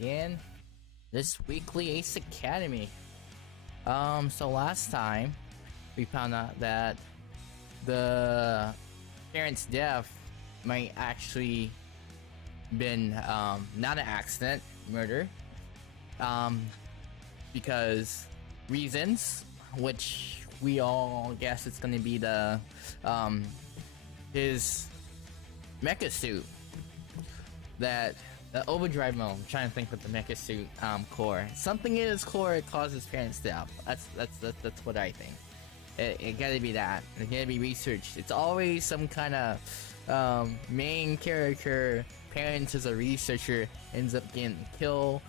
begin this weekly Ace Academy. So last time we found out that the parents' death might actually been not an accident, murder. Because reasons, which we all guess it's gonna be the his mecha suit, that the overdrive mode. I'm trying to think with the mecha suit core. Something in his core causes parents death. That's what I think. It gotta be that. It gotta be researched. It's always some kind of main character. Parents as a researcher ends up getting killed.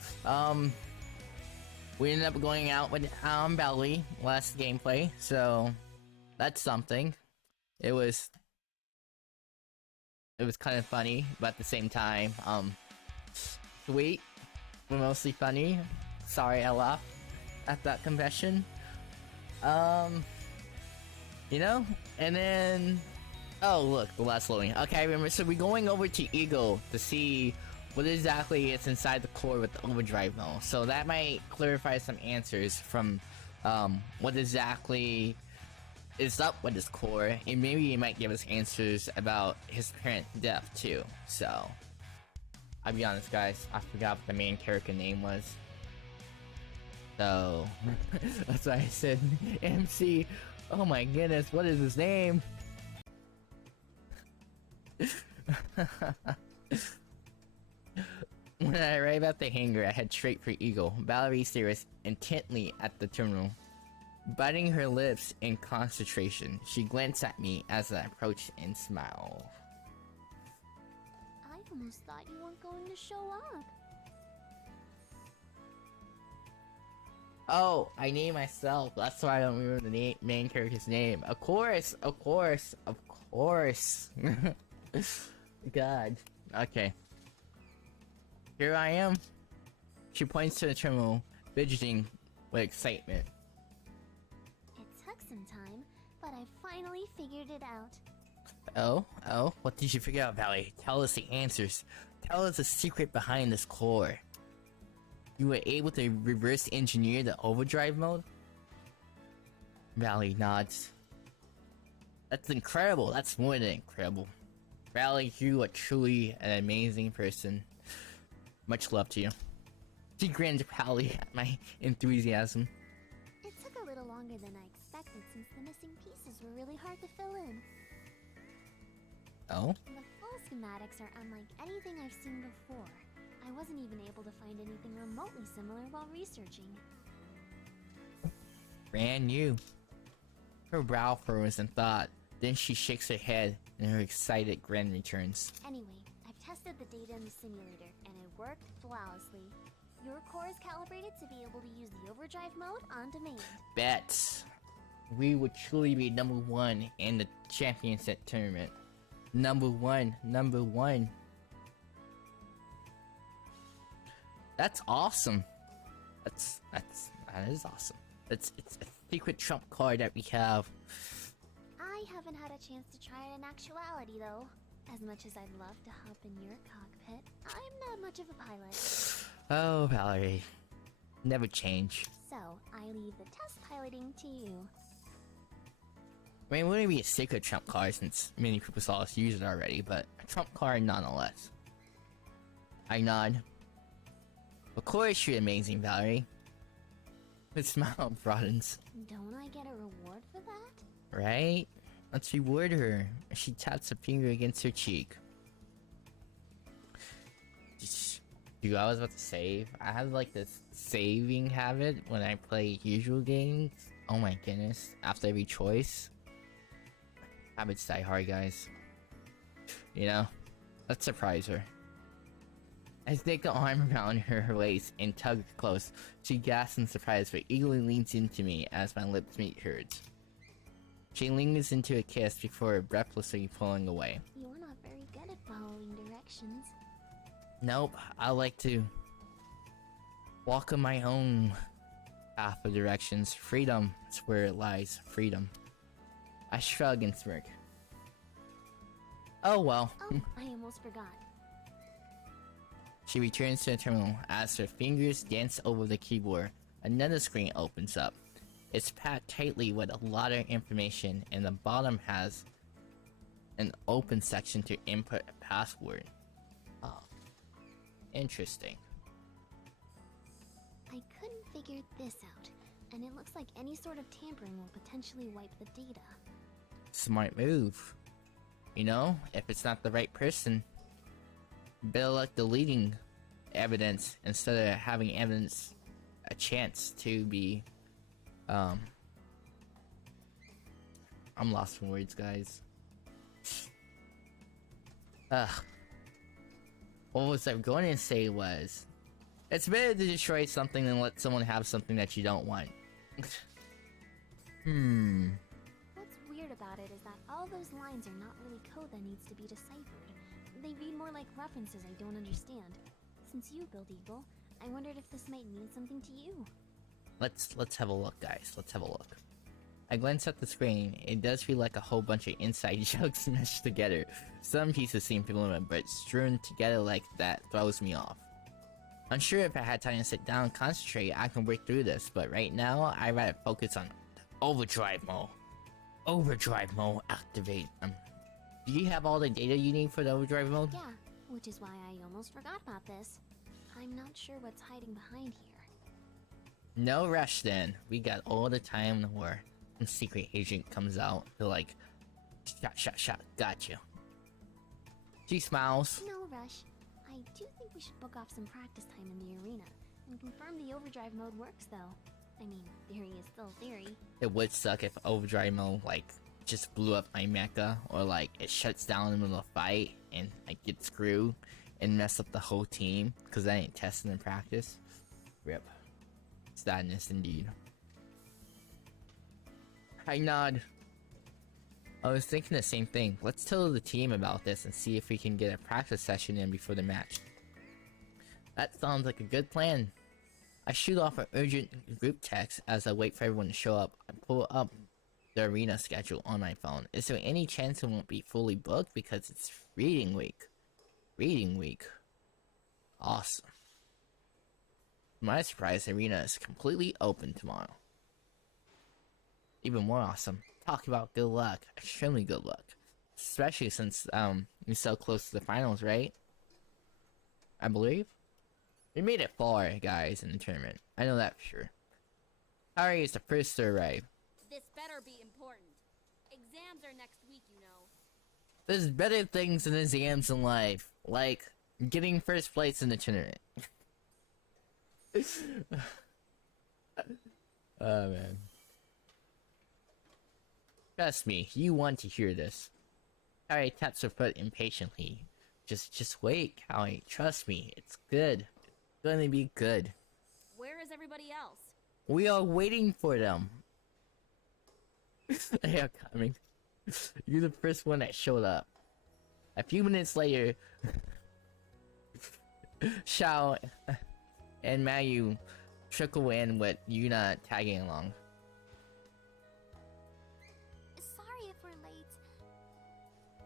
We ended up going out with Belly last gameplay, so that's something. It was kind of funny, but at the same time, sweet, but mostly funny. Sorry, I laughed at that confession. You know, and then, oh look, the last loading. Okay, I remember. So we're going over to Eagle to see what exactly is inside the core with the overdrive mode. So that might clarify some answers from what exactly is up with his core, and maybe it might give us answers about his parent death too. So I'll be honest, guys, I forgot what the main character name was. So that's why I said MC. Oh my goodness, what is his name? When I arrived at the hangar, I head straight for Eagle. Valerie stares intently at the terminal, biting her lips in concentration. She glanced at me as I approached and smiled. I almost thought you weren't going to show up. Oh, I named myself. That's why I don't remember the main character's name. Of course. God. Okay. Here I am. She points to the terminal, fidgeting with excitement. It took some time, but I finally figured it out. Oh, what did you figure out, Valley? Tell us the answers. Tell us the secret behind this core. You were able to reverse engineer the overdrive mode? Valley nods. That's incredible. That's more than incredible. Valley, you are truly an amazing person. Much love to you. She grinned proudly at my enthusiasm. It took a little longer than I expected since the missing pieces were really hard to fill in. Oh? The full schematics are unlike anything I've seen before. I wasn't even able to find anything remotely similar while researching. Brand new. Her brow furrows in thought. Then she shakes her head and her excited grin returns. Anyway, I've tested the data in the simulator and it worked flawlessly. Your core is calibrated to be able to use the overdrive mode on demand. Bet. We would truly be number one in the championship tournament. Number one. That's awesome. That is awesome. It's a secret trump card that we have. I haven't had a chance to try it in actuality though. As much as I'd love to hop in your cockpit, I'm not much of a pilot. Oh, Valerie. Never change. So, I leave the test piloting to you. I mean, it wouldn't be a secret trump card since many people saw us use it already, but a trump card nonetheless. I nod. Of course you're amazing, Valerie. Her smile broadens. Don't I get a reward for that? Right? Let's reward her. She taps a finger against her cheek. Dude, I was about to save. I have like this saving habit when I play usual games. Oh my goodness. After every choice. Habits die hard, guys. You know? Let's surprise her. I stick the arm around her waist and tug close. She gasps in surprise but eagerly leans into me as my lips meet hers. She lingers into a kiss before breathlessly pulling away. You're not very good at following directions. Nope, I like to walk on my own path of directions. Freedom is where it lies. Freedom. I shrug and smirk. Oh well. Oh, I almost forgot. She returns to the terminal. As her fingers dance over the keyboard, another screen opens up. It's packed tightly with a lot of information, and the bottom has an open section to input a password. Oh, interesting. I couldn't figure this out, and it looks like any sort of tampering will potentially wipe the data. Smart move. You know, if it's not the right person, better luck deleting evidence instead of having evidence a chance to be I'm lost for words, guys. Ugh. What was I going to say was, it's better to destroy something than let someone have something that you don't want. What's weird about it is that all those lines are not really code that needs to be deciphered. They read more like references I don't understand. Since you build Eagle, I wondered if this might mean something to you. Let's have a look, guys. Let's have a look. I glance at the screen. It does feel like a whole bunch of inside jokes meshed together. Some pieces seem fluent, but strewn together like that throws me off. Unsure if I had time to sit down and concentrate, I can work through this, but right now, I'd rather focus on overdrive mode. Overdrive mode activate. Do you have all the data you need for the overdrive mode? Yeah, which is why I almost forgot about this. I'm not sure what's hiding behind here. No rush then. We got all the time in the world. Some secret agent comes out, they're like, shot, got you. She smiles. No rush. I do think we should book off some practice time in the arena and confirm the overdrive mode works though. I mean, theory is still theory. It would suck if overdrive mode, like, just blew up my mecha, or like, it shuts down in the middle of a fight, and I get screwed, and mess up the whole team, because I ain't testing in practice. Rip. Sadness indeed. I nod. I was thinking the same thing. Let's tell the team about this and see if we can get a practice session in before the match. That sounds like a good plan. I shoot off an urgent group text as I wait for everyone to show up. I pull up the arena schedule on my phone. Is there any chance it won't be fully booked because it's reading week? Reading week. Awesome. To my surprise, the arena is completely open tomorrow. Even more awesome. Talk about good luck. Extremely good luck. Especially since we're so close to the finals, right? I believe. We made it far, guys, in the tournament. I know that for sure. Harry is the first to arrive. This better be important. Exams are next week, you know. There's better things than exams in life, like getting first place in the tournament. Oh man. Trust me, you want to hear this. Harry taps her foot impatiently. Just wait, Harry. Trust me, it's good. It's gonna be good. Where is everybody else? We are waiting for them. They are coming. You're the first one that showed up. A few minutes later, Xiao and Mayu trickle in with Yuna tagging along. Sorry if we're late.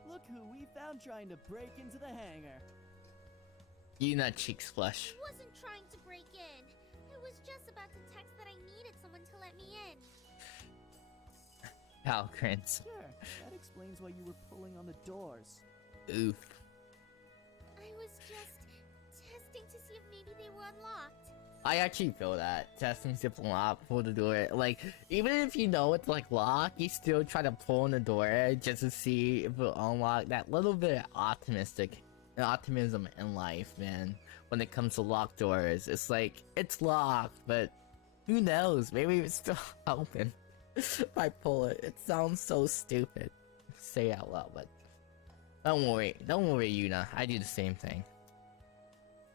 Look who we found trying to break into the hangar. Yuna cheeks flush. I wasn't trying to break in. I was just about to text that I needed someone to let me in. Pal grins. Sure, that explains why you were pulling on the doors. Oof. I was just testing to see if maybe they were unlocked. I actually feel that. Testing to lock, pull the door. Like, even if you know it's like locked, you still try to pull on the door just to see if it'll unlock. That little bit of optimism in life, man. When it comes to locked doors, it's like, it's locked, but who knows? Maybe it's still open. If I pull it, it sounds so stupid. Say it out loud, but don't worry, Yuna. I do the same thing.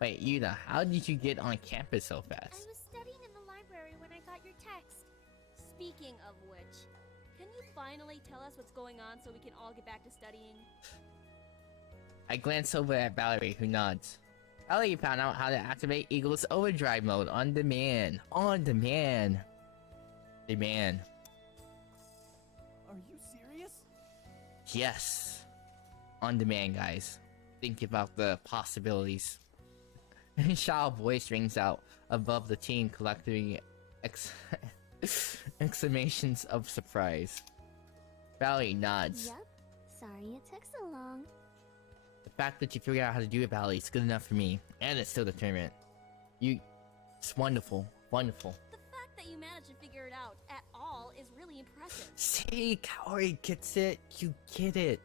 Wait, Yuna, how did you get on campus so I fast? was studying in the library when I got your text. Speaking of which, can you finally tell us what's going on so we can all get back to studying? I glance over at Valerie, who nods. Valerie found out how to activate Eagle's overdrive mode on demand. On demand. Demand. Are you serious? Yes. On demand, guys. Think about the possibilities. Shao voice rings out above the team, collecting exclamations of surprise. Valley nods. Yep. Sorry it took so long. The fact that you figured out how to do it, Valley, is good enough for me, and it's still the tournament. It's wonderful, wonderful. The fact that you managed to figure it out at all is really impressive. See, Kaori gets it. You get it.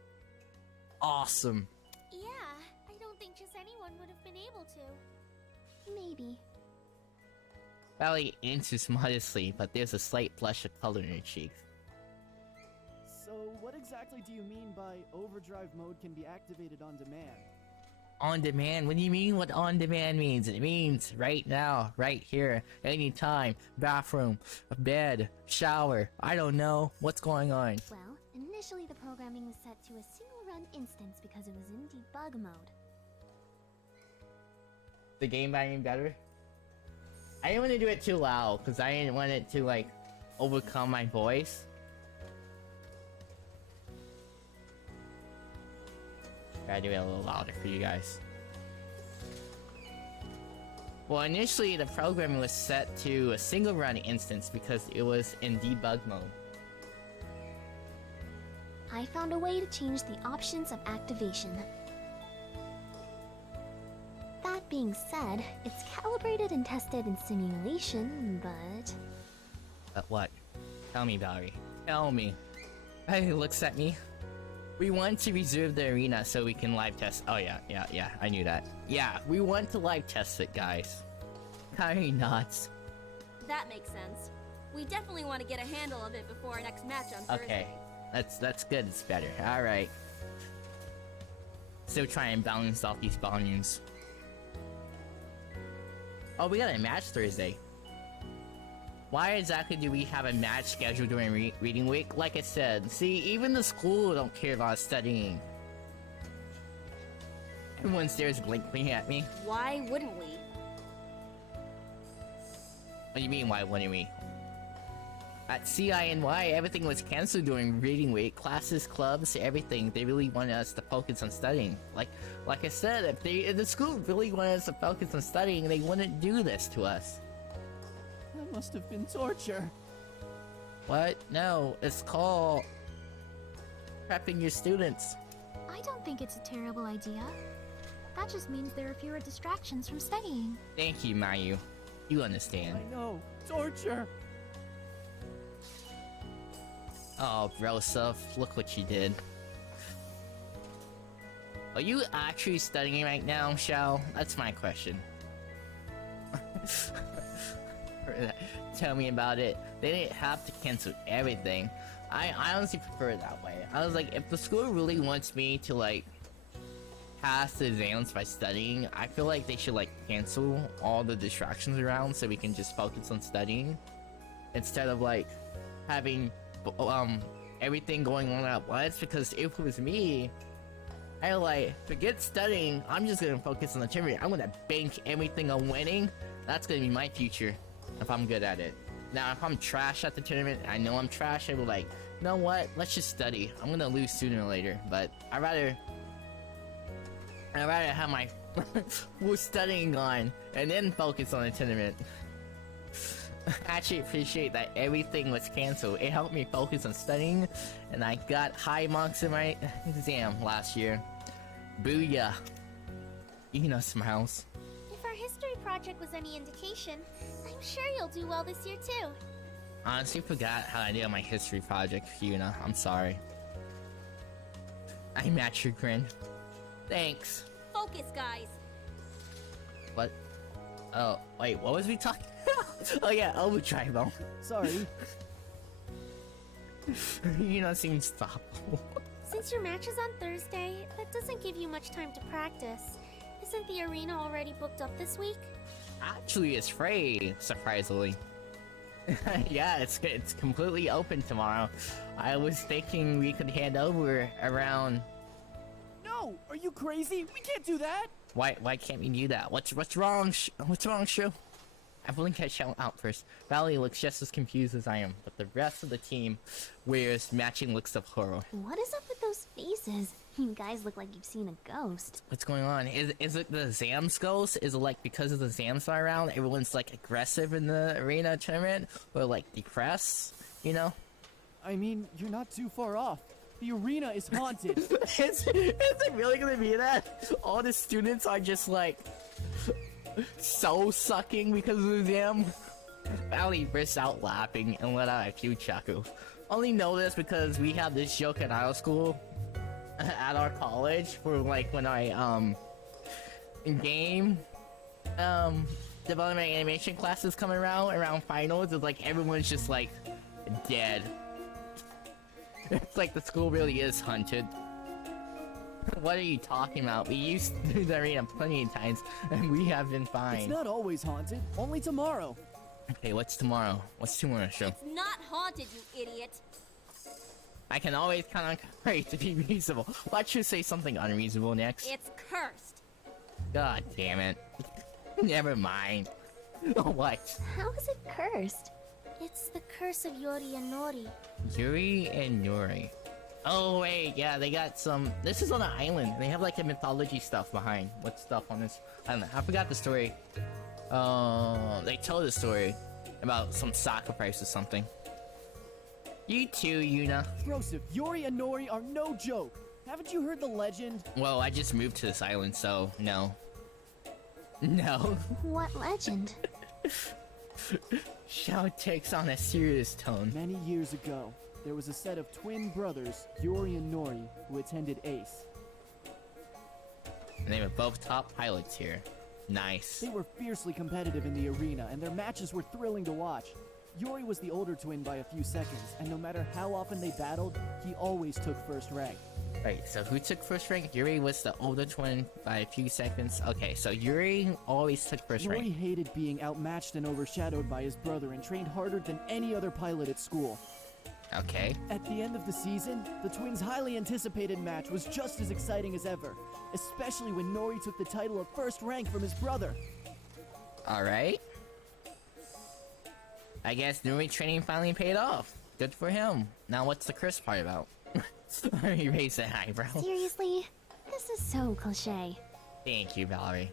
Awesome. Yeah, I don't think just anyone would have been able to. Maybe. Valley answers modestly, but there's a slight blush of color in her cheeks. So, what exactly do you mean by overdrive mode can be activated on demand? On demand? What do you mean what on demand means? It means right now, right here, anytime, bathroom, bed, shower, I don't know, what's going on? Well, initially the programming was set to a single run instance because it was in debug mode. The game getting better? I didn't want to do it too loud, because I didn't want it to, like, overcome my voice. Gotta do it a little louder for you guys. Well, initially the programming was set to a single run instance because it was in debug mode. I found a way to change the options of activation. That being said, it's calibrated and tested in simulation, but... But what? Tell me, Valerie. Tell me. He looks at me. We want to reserve the arena so we can live test. Oh yeah, I knew that. Yeah, we want to live test it, guys. Kaori nods. That makes sense. We definitely want to get a handle of it before our next match on Okay, Thursday. that's good. It's better. All right. Still try and balance off these volumes. Oh, we got a match Thursday. Why exactly do we have a match scheduled during reading week? Like I said, see, even the school don't care about studying. Everyone stares blankly at me. Why wouldn't we? What do you mean, why wouldn't we? At CINY, everything was cancelled during reading week. Classes, clubs, everything. They really wanted us to focus on studying. Like I said, if the school really wanted us to focus on studying, they wouldn't do this to us. That must have been torture. What? No, it's called prepping your students. I don't think it's a terrible idea. That just means there are fewer distractions from studying. Thank you, Mayu. You understand. I know. Torture. Oh, Broseph, look what you did. Are you actually studying right now, Shao? That's my question. Tell me about it. They didn't have to cancel everything. I honestly prefer it that way. I was like, if the school really wants me to, like, pass the exams by studying, I feel like they should, like, cancel all the distractions around so we can just focus on studying. Instead of, like, having everything going on at once, because if it was me, I like, forget studying, I'm just gonna focus on the tournament. I'm gonna bank everything on winning. That's gonna be my future, if I'm good at it. Now, if I'm trash at the tournament, I know I'm trash, I will like, you know what, let's just study. I'm gonna lose sooner or later, but I'd rather have my full studying on, and then focus on the tournament. I actually appreciate that everything was cancelled. It helped me focus on studying, and I got high marks in my exam last year. Booyah. You know, smiles. If our history project was any indication, I'm sure you'll do well this year too. Honestly, forgot how I did on my history project, Fiona. I'm sorry. I match your grin. Thanks. Focus, guys. What? Oh, wait, what was we talking about? Oh yeah, overdrive mode. Sorry. You don't seem stoppable. Since your match is on Thursday, that doesn't give you much time to practice. Isn't the arena already booked up this week? Actually, it's free, surprisingly. Yeah, it's completely open tomorrow. I was thinking we could head over around. No! Are you crazy? We can't do that! Why can't we do that? What's wrong? What's wrong, Shu? I will catch out first. Valley looks just as confused as I am, but the rest of the team wears matching looks of horror. What is up with those faces? You guys look like you've seen a ghost. What's going on? Is it the Zams ghost? Is it like because of the Zams are around, everyone's like aggressive in the arena tournament? Or like depressed, you know? I mean, you're not too far off. The arena is haunted. Is it really gonna be that? All the students are just like soul sucking because of the Zam? Valley burst out laughing and let out a few chuckles. Only know this because we have this joke at our school, at our college, for like when I game development animation classes come around finals, it's like everyone's just like dead. It's like the school really is haunted. What are you talking about? We used to do the arena plenty of times and we have been fine. It's not always haunted, only tomorrow. Okay, what's tomorrow? What's tomorrow's show? It's not haunted, you idiot. I can always count on Courage to be reasonable. Watch you say something unreasonable next. It's cursed. God damn it. Never mind. What? How is it cursed? It's the curse of Yori and Nori. Yuri and Yuri. Oh wait, yeah, they got some. This is on an island. They have like a mythology stuff behind. What stuff on this island? I forgot the story. They tell the story about some sacrifice or something. You too, Yuna. Joseph, Yori and Nori are no joke. Haven't you heard the legend? Well, I just moved to this island, so no. No. What legend? Xiao takes on a serious tone. Many years ago, there was a set of twin brothers, Yori and Nori, who attended ACE. And they were both top pilots here. Nice. They were fiercely competitive in the arena, and their matches were thrilling to watch. Yori was the older twin by a few seconds, and no matter how often they battled, he always took first rank. Right, so who took first rank? Yuri was the older twin by a few seconds. Okay, so Yuri always took first Yori rank. hated being outmatched and overshadowed by his brother and trained harder than any other pilot at school. Okay. At the end of the season, the twins' highly anticipated match was just as exciting as ever, especially when Nori took the title of first rank from his brother. Alright. I guess Nuri training finally paid off. Good for him. Now what's the curse part about? He raised an eyebrow. Seriously? This is so cliche. Thank you, Valerie.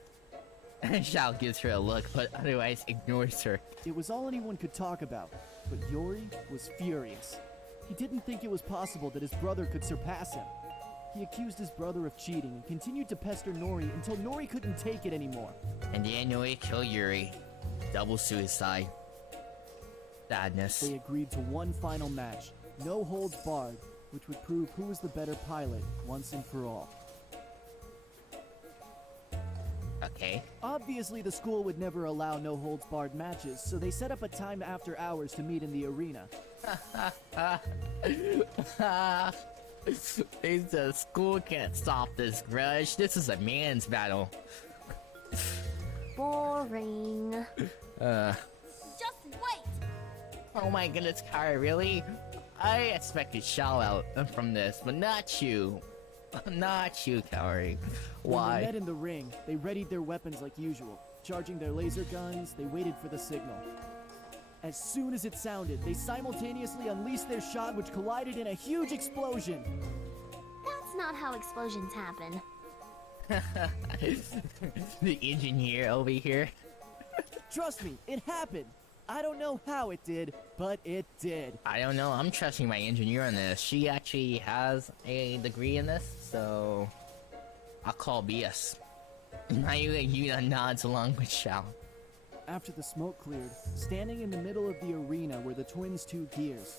Xiao gives her a look, but otherwise ignores her. It was all anyone could talk about, but Yori was furious. He didn't think it was possible that his brother could surpass him. He accused his brother of cheating and continued to pester Nori until Nori couldn't take it anymore. And then Nuri killed Yuri. Double suicide. Sadness. They agreed to one final match, no holds barred, which would prove who was the better pilot once and for all. Okay. Obviously, the school would never allow no holds barred matches, so they set up a time after hours to meet in the arena. The school can't stop this grudge. This is a man's battle. Boring. Just wait! Oh my goodness, Kara, really? I expected Xiao out from this, but not you. Not you, Kaori. When Why? they met in the ring, they readied their weapons like usual. Charging their laser guns, they waited for the signal. As soon as it sounded, they simultaneously unleashed their shot, which collided in a huge explosion. That's not how explosions happen. The engineer over here. Trust me, it happened. I don't know how it did, but it did. I don't know, I'm trusting my engineer on this. She actually has a degree in this, so I'll call BS. Yuna nods along with Xiao. After the smoke cleared, standing in the middle of the arena were the twins' two gears.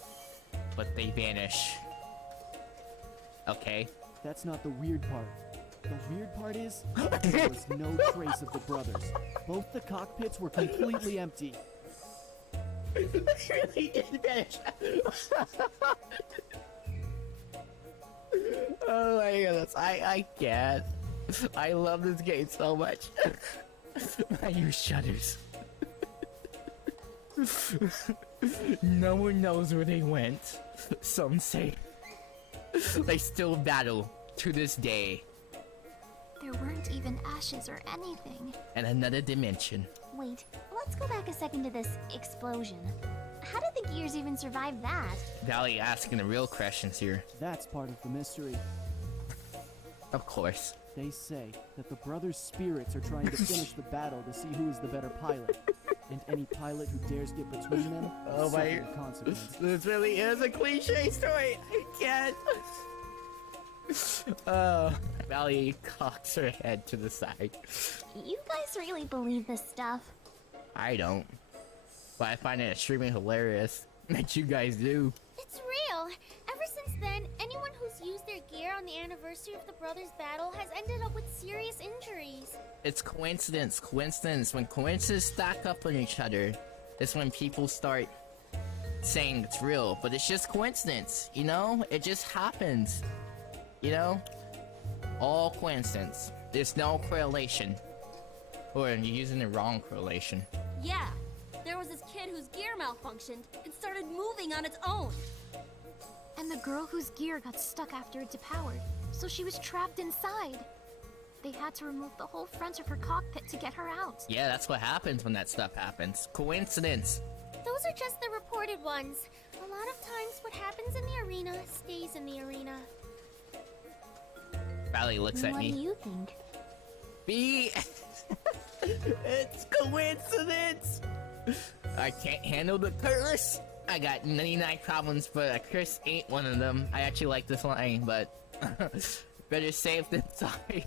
But they vanish. Okay. That's not the weird part. The weird part is, there was no trace of the brothers. Both the cockpits were completely empty. Really did vanish. Oh my goodness, I can't. I love this game so much. I use shudders. No one knows where they went. Some say they still battle to this day. There weren't even ashes or anything. In another dimension. Wait, let's go back a second to this explosion. How did the gears even survive that? Valley asking the real questions here. That's part of the mystery. Of course. They say that the brothers' spirits are trying to finish the battle to see who is the better pilot. And any pilot who dares get between them will suffer the consequences. This really is a cliche story. I can't. Valley cocks her head to the side. You guys really believe this stuff? I don't. But I find it extremely hilarious that you guys do. It's real. Ever since then, anyone who's used their gear on the anniversary of the brothers' battle has ended up with serious injuries. It's coincidence. Coincidence. When coincidences stack up on each other, it's when people start saying it's real. But it's just coincidence, you know? It just happens. You know? All coincidence. There's no correlation. Or you're using the wrong correlation. Yeah, there was this kid whose gear malfunctioned and started moving on its own. And the girl whose gear got stuck after it depowered, so she was trapped inside. They had to remove the whole front of her cockpit to get her out. Yeah, that's what happens when that stuff happens. Coincidence. Those are just the reported ones. A lot of times what happens in the arena stays in the arena. Valley looks at What me. do you think? B. It's coincidence. I can't handle the curse. I got 99 problems, but a curse ain't one of them. I actually like this line, but better safe than sorry.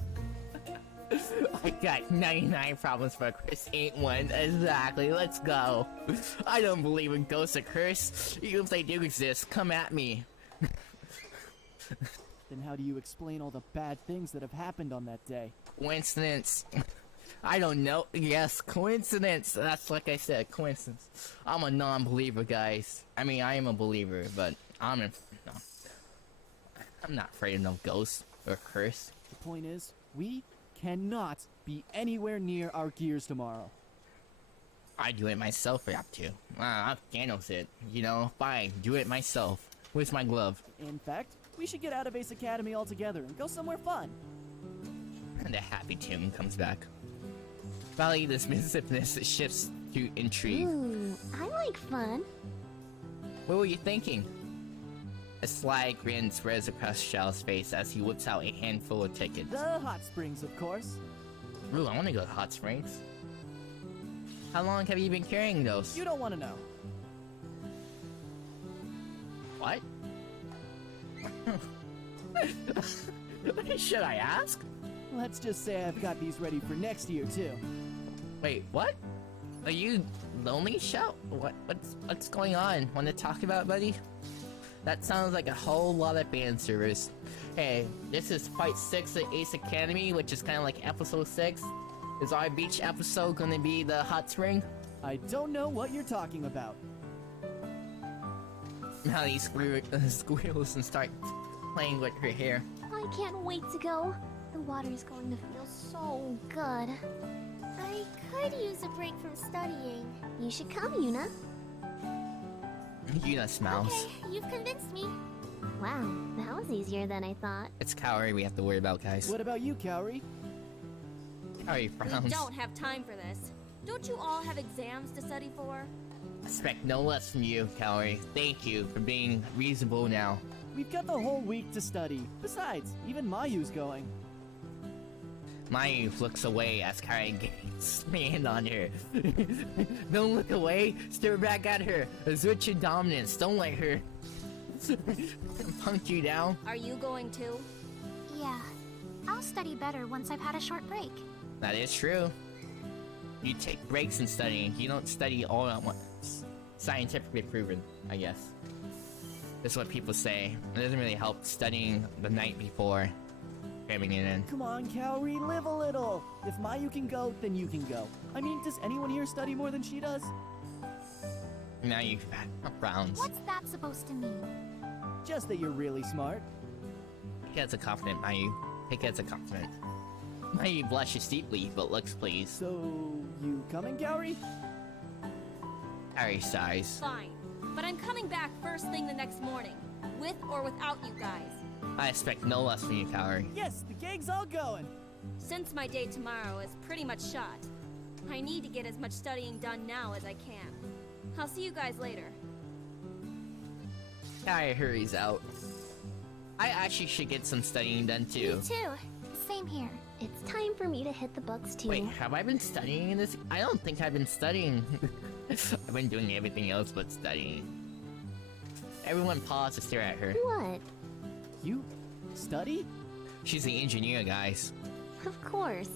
I got 99 problems, but a curse ain't one. Exactly. Let's go. I don't believe in ghosts or curse. Even if they do exist, come at me. Then how do you explain all the bad things that have happened on that day? Coincidence. I don't know. Yes, coincidence. That's like I said, coincidence. I'm a non-believer, guys. I mean, I am a believer, but I'm not afraid of no ghosts or curse. The point is, we cannot be anywhere near our gears tomorrow. I do it myself if I have to. I'll Thanos it. You know, fine. Do it myself. Where's my glove? In fact, we should get out of Ace Academy altogether and go somewhere fun. And the happy tune comes back. Valley, dismissiveness shifts to intrigue. Ooh, I like fun. What were you thinking? A sly grin spreads across Shell's face as he whips out a handful of tickets. The hot springs, of course. Ooh, I want to go to Hot Springs. How long have you been carrying those? You don't want to know. What? Should I ask? Let's just say I've got these ready for next year, too. Wait, what? Are you lonely, Shell? What's going on? Want to talk about it, buddy? That sounds like a whole lot of fan service. Hey, this is Fight 6 of Ace Academy, which is kind of like episode 6. Is our beach episode gonna be the hot spring? I don't know what you're talking about. Now he squeals and start playing with her hair. I can't wait to go. The water's going to feel so good. I could use a break from studying. You should come, Yuna. Yuna smiles. Okay, you've convinced me. Wow, that was easier than I thought. It's Kaori we have to worry about, guys. What about you, Kaori? Kaori We frowns. don't have time for this. Don't you all have exams to study for? Expect no less from you, Kaori. Thank you for being reasonable now. We've got the whole week to study. Besides, even Mayu's going. Mayu looks away as Kaori gets hand on her. Don't look away. Stare back at her. Switch your dominance. Don't let her punk you down. Are you going too? Yeah. I'll study better once I've had a short break. That is true. You take breaks in studying. You don't study all at once. Scientifically proven, I guess. That's what people say. It doesn't really help studying the night before cramming it in. Come on, Kaori, live a little. If Mayu can go, then you can go. I mean, does anyone here study more than she does? Now you frowns. What's that supposed to mean? Just that you're really smart. Take it as a compliment, Mayu. Take it as a compliment. Mayu blushes deeply, but looks pleased. So, you coming, Kaori? Kaori sighs. Fine. But I'm coming back first thing the next morning. With or without you guys. I expect no less from you, Kaori. Yes, the gang's all going. Since my day tomorrow is pretty much shot, I need to get as much studying done now as I can. I'll see you guys later. Kaori hurries out. I actually should get some studying done too. Me too. Same here. It's time for me to hit the books too. Wait, have I been studying in this? I don't think I've been studying. I've been doing everything else but studying. Everyone pause to stare at her. What? You study? She's an engineer, guys. Of course.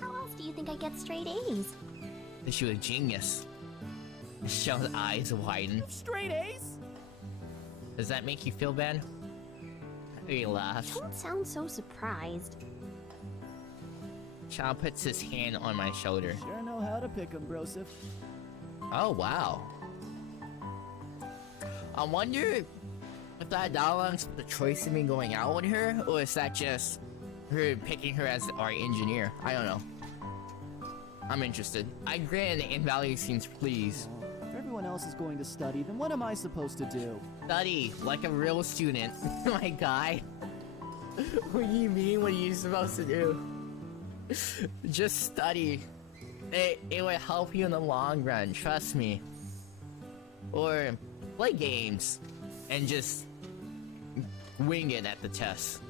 How else do you think I get straight A's? She's a genius. Michelle's eyes widen. Straight A's? Does that make you feel bad? He laughs. Don't sound so surprised. Chao puts his hand on my shoulder. Sure know how to pick 'em, Broseph. Oh, wow. I wonder if that dialogue's the choice of me going out with her, or is that just her picking her as our engineer? I don't know. I'm interested. I grin and Valerie seems pleased. If everyone else is going to study, then what am I supposed to do? Study like a real student. My guy. What do you mean? What are you supposed to do? Just study. It will help you in the long run, trust me. Or play games and just wing it at the test.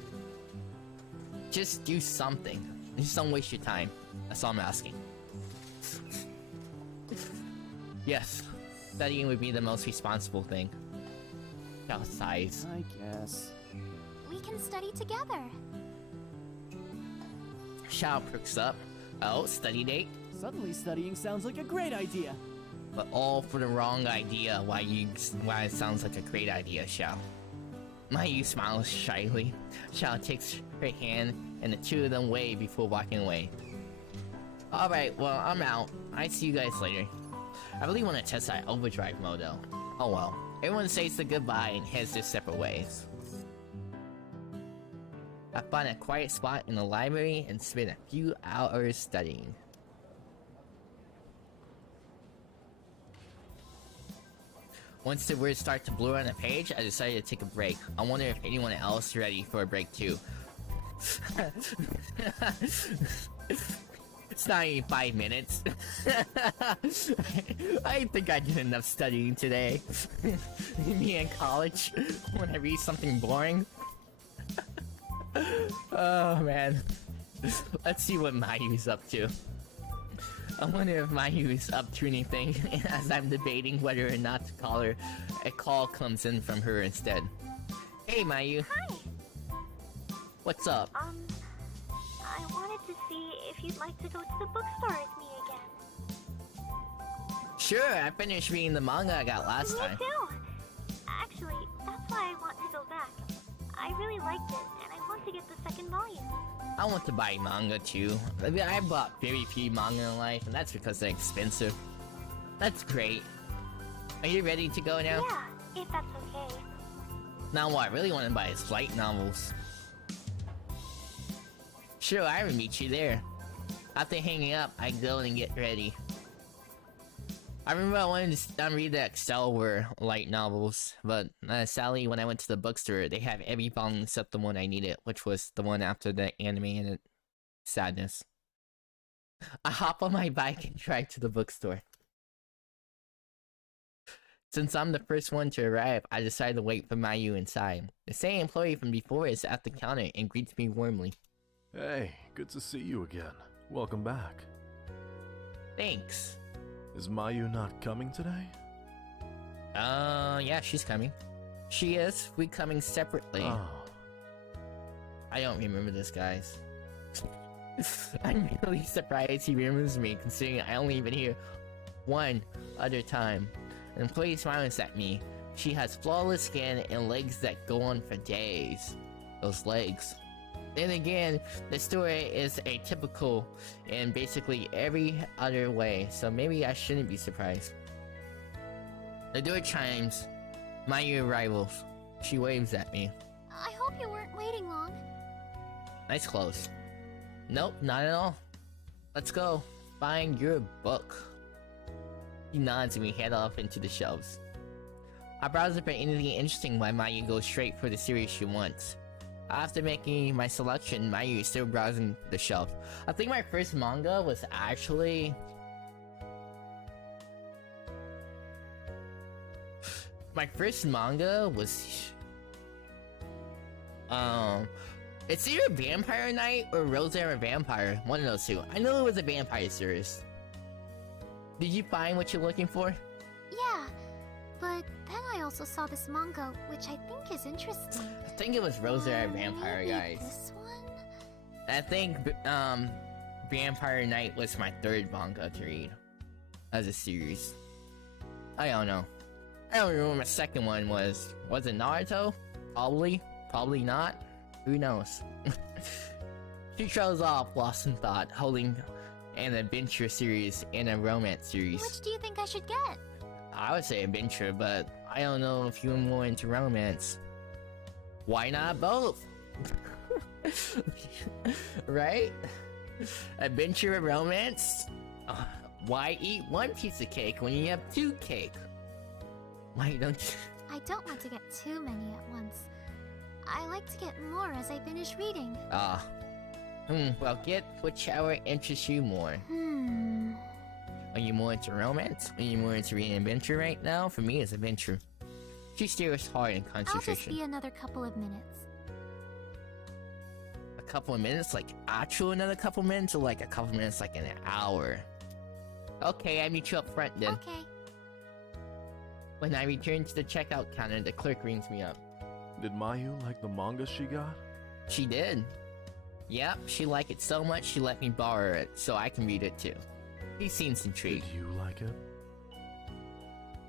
Just do something. Just don't waste your time. That's all I'm asking. Yes, studying would be the most responsible thing. Chao sighs. I guess. We can study together. Chao perks up. Oh, study date? Suddenly studying sounds like a great idea. But all for the wrong idea. Why it sounds like a great idea, Chao. Mayu smiles shyly. Chao takes her hand and the two of them wave before walking away. Alright, well, I'm out. I see you guys later. I really want to test out overdrive mode though. Oh well. Everyone says the goodbye and heads their separate ways. I find a quiet spot in the library and spend a few hours studying. Once the words start to blur on the page, I decided to take a break. I wonder if anyone else is ready for a break too. It's not even 5 minutes. I think I did enough studying today. Me in college, when I read something boring. Oh man. Let's see what Mayu's up to. I wonder if Mayu is up to anything as I'm debating whether or not to call her. A call comes in from her instead. Hey Mayu. Hi. What's up? I wanted to see if you'd like to go to the bookstore with me again. Sure, I finished reading the manga I got last time. Me too. Actually, that's why I want to go back. I really liked it, and I want to get the second volume. I want to buy manga too. I mean, I bought very few manga in life, and that's because they're expensive. That's great. Are you ready to go now? Yeah, if that's okay. Now what I really want to buy is light novels. Sure, I will meet you there. After hanging up, I go and get ready. I remember I wanted to read the Excel Word light novels, but sadly when I went to the bookstore, they have every volume except the one I needed, which was the one after the animated sadness. I hop on my bike and drive to the bookstore. Since I'm the first one to arrive, I decide to wait for Mayu inside. The same employee from before is at the counter and greets me warmly. Hey, good to see you again. Welcome back. Thanks. Is Mayu not coming today? Yeah, she's coming. She is. We coming separately. Oh. I don't remember this, guys. I'm really surprised he remembers me, considering I only been here one other time. An employee smiles at me. She has flawless skin and legs that go on for days. Those legs. Then again, the story is atypical in basically every other way, so maybe I shouldn't be surprised. The door chimes. Mayu arrivals. She waves at me. I hope you weren't waiting long. Nice clothes. Nope, not at all. Let's go. Find your book. He nods and we head off into the shelves. I browse for anything interesting while Mayu goes straight for the series she wants. After making my selection, Mayu is still browsing the shelf. I think my first manga was actually... My first manga was... It's either Vampire Knight or Rosary Vampire. One of those two. I know it was a vampire series. Did you find what you're looking for? Yeah, but then I also saw this manga, which I think is interesting. I think it was Rosary Vampire, Maybe guys. this one? I think Vampire Knight was my third manga to read as a series. I don't know. I don't remember what my second one was. Was it Naruto? Probably. Probably not. Who knows? She trails off, lost in thought, holding an adventure series and a romance series. Which do you think I should get? I would say adventure, but I don't know if you're more into romance. Why not both? Right? Adventure and romance? Why eat one piece of cake when you have two cake? Why don't you? I don't want to get too many at once. I like to get more as I finish reading. Well, get whichever interests you more. Are you more into romance? Are you more into reading adventure right now? For me, it's adventure. She stares hard in I'll just concentration. be another couple of minutes. A couple of minutes? Like actual another couple minutes? Or like a couple minutes like an hour? Okay, I meet you up front then. Okay. When I return to the checkout counter, the clerk rings me up. Did Mayu like the manga she got? She did. Yep, she liked it so much she let me borrow it so I can read it too. He seems Did intrigued. you like it?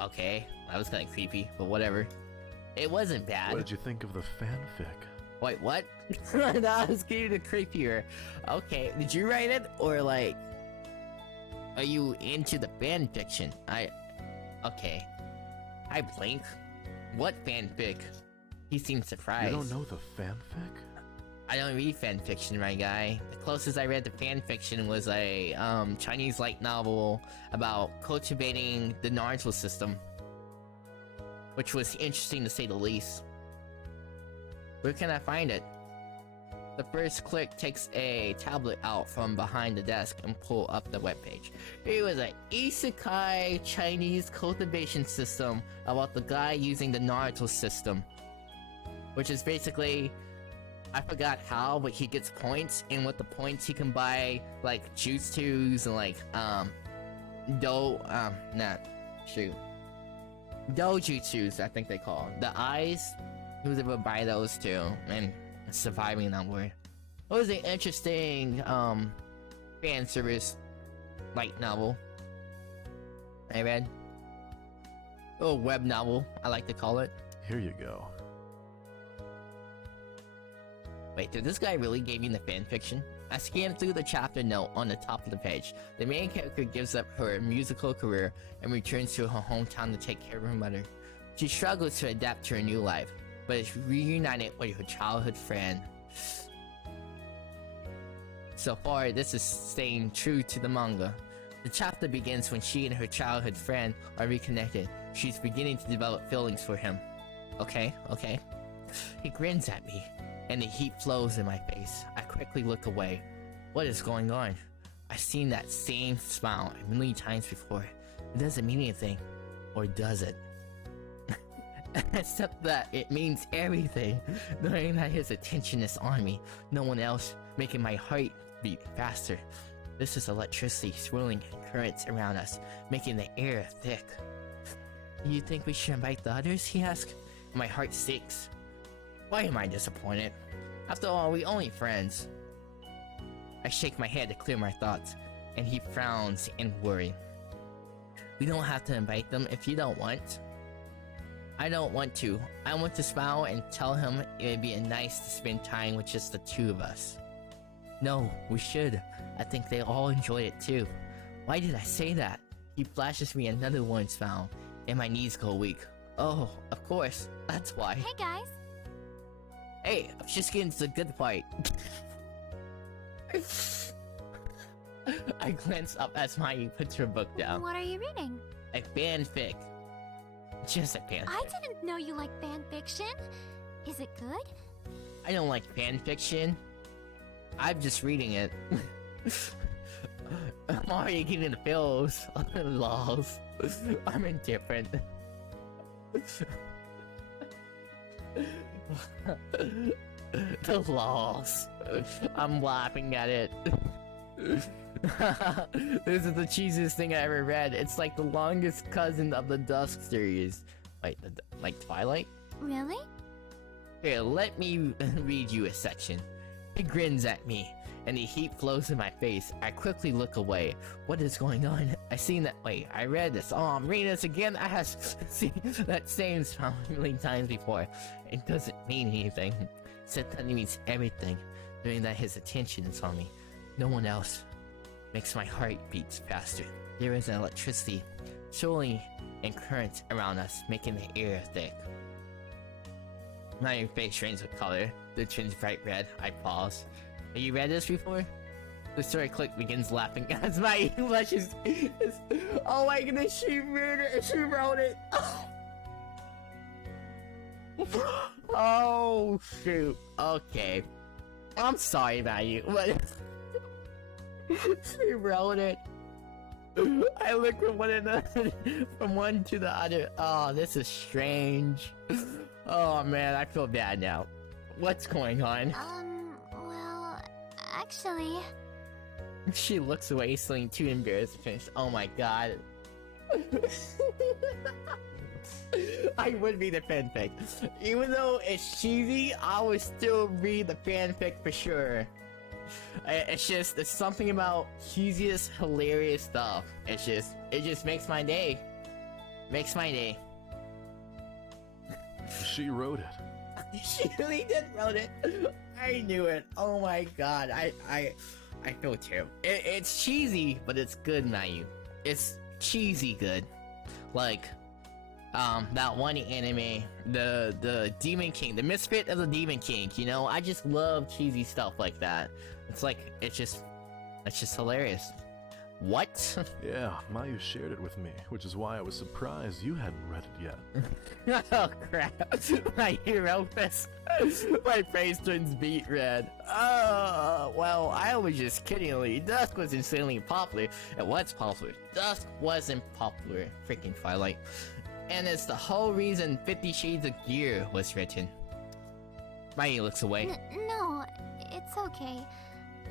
Okay, that was kinda creepy, but whatever. It wasn't bad. What did you think of the fanfic? Wait, what? That was getting the creepier. Okay, did you write it? Or like... Are you into the fan fiction? Okay. I blink. What fanfic? He seemed surprised. You don't know the fanfic? I don't read fan fiction, my guy. The closest I read to fan fiction was a Chinese light novel about cultivating the Naruto system, which was interesting to say the least. Where can I find it? The first clerk takes a tablet out from behind the desk and pull up the webpage. It was an isekai Chinese cultivation system about the guy using the Naruto system, which is basically, I forgot how, but he gets points, and with the points he can buy like jutsus and like dojutsus, I think they call them. The eyes, he was able to buy those too, and surviving that word. It was an interesting fan service light novel I read. Oh, web novel, I like to call it. Here you go. Wait, did this guy really give me the fanfiction? I scanned through the chapter note on the top of the page. The main character gives up her musical career and returns to her hometown to take care of her mother. She struggles to adapt to her new life, but is reunited with her childhood friend. So far, this is staying true to the manga. The chapter begins when she and her childhood friend are reconnected. She's beginning to develop feelings for him. Okay. He grins at me, and the heat flows in my face. I quickly look away. What is going on? I've seen that same smile a million times before. It doesn't mean anything. Or does it? Except that it means everything. Knowing that his attention is on me, no one else, making my heart beat faster. This is electricity swirling in currents around us, making the air thick. You think we should invite the others? He asked. My heart sinks. Why am I disappointed? After all, we only friends. I shake my head to clear my thoughts, and he frowns in worry. We don't have to invite them if you don't want. I don't want to. I want to smile and tell him it would be nice to spend time with just the two of us. No, we should. I think they all enjoy it too. Why did I say that? He flashes me another warm smile, and my knees go weak. Oh, of course. That's why. Hey guys. Hey, I'm just getting to the good part. I glance up as Mayu puts her book down. What are you reading? A fanfic. Just a fanfic. I didn't know you like fan fiction. Is it good? I don't like fanfiction. I'm just reading it. I'm already getting the feels. Lols. I'm indifferent. The lols. I'm laughing at it. This is the cheesiest thing I ever read. It's like the longest cousin of the Dusk series. Wait, like Twilight? Really? Here, let me read you a section. He grins at me, and the heat flows in my face. I quickly look away. What is going on? I read this. Oh, I'm reading this again. I have seen that same so many times before. It doesn't mean anything. Except that it means everything. Knowing that his attention is on me. No one else. Makes my heart beat faster. There is an electricity, surely, and current around us, making the air thick. My face drains with color. The turns bright red. I pause. Have you read this before? The story click begins laughing as my blushes. Oh my goodness, she wrote it. She wrote it. Oh shoot. Okay. I'm sorry about you, but she wrote it. I look from one to the other. Oh, this is strange. Oh man, I feel bad now. What's going on? Well, actually... She looks away, feeling too embarrassed to finish. Oh my god. I would read the fanfic. Even though it's cheesy, I would still read the fanfic for sure. It's something about cheesiest, hilarious stuff. It just makes my day. Makes my day. She wrote it. She really did wrote it. I knew it. Oh my god. I feel terrible. It's cheesy, but it's good, Mayu. It's cheesy good. Like, that one anime, the Demon King, the Misfit of the Demon King, you know? I just love cheesy stuff like that. It's like, it's just hilarious. What? Yeah, Mayu shared it with me, which is why I was surprised you hadn't read it yet. Oh crap. My hero fist. My face turns beet red. Well, I was just kidding. Dusk was insanely popular. It was popular. Dusk wasn't popular. Freaking Twilight. And it's the whole reason 50 Shades of Gear was written. Mayu looks away. No, it's okay.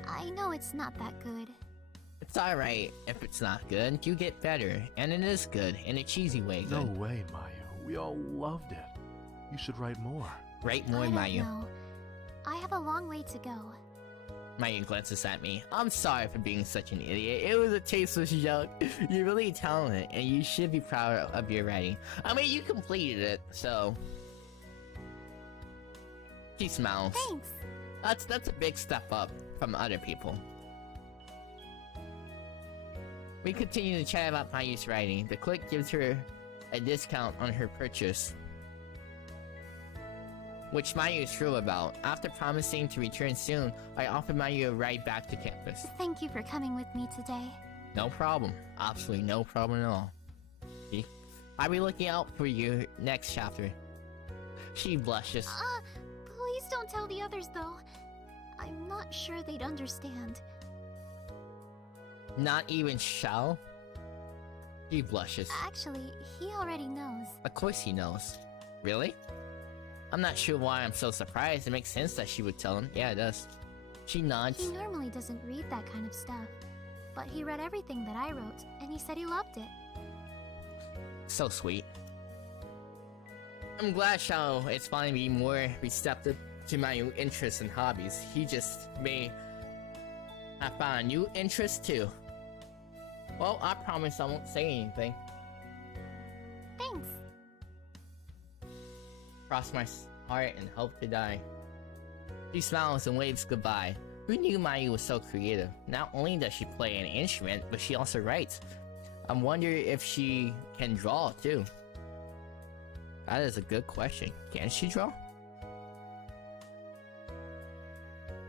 I know it's not that good. It's alright if it's not good. You get better. And it is good. In a cheesy way good. No way, Mayu. We all loved it. You should write more. Write more, I don't Mayu. know. I have a long way to go. Mayu glances at me. I'm sorry for being such an idiot. It was a tasteless joke. You're really talented, and you should be proud of your writing. I mean, you completed it, so... She smiles. Thanks. That's a big step up from other people. We continue to chat about Mayu's writing. The click gives her a discount on her purchase, which Mayu is thrilled about. After promising to return soon, I offered Mayu a ride back to campus. Thank you for coming with me today. No problem. Absolutely no problem at all. See? I'll be looking out for you next chapter. She blushes. Please don't tell the others though. I'm not sure they'd understand. Not even Shao? He blushes. Actually, he already knows. Of course he knows. Really? I'm not sure why I'm so surprised. It makes sense that she would tell him. Yeah, it does. She nods. He normally doesn't read that kind of stuff, but he read everything that I wrote, and he said he loved it. So sweet. I'm glad Shao is finally being more receptive to my interests and hobbies. He just may have found a new interest too. Well, I promise I won't say anything. Thanks. Cross my heart and hope to die. She smiles and waves goodbye. Who knew Mayu was so creative? Not only does she play an instrument, but she also writes. I wonder if she can draw too. That is a good question. Can she draw?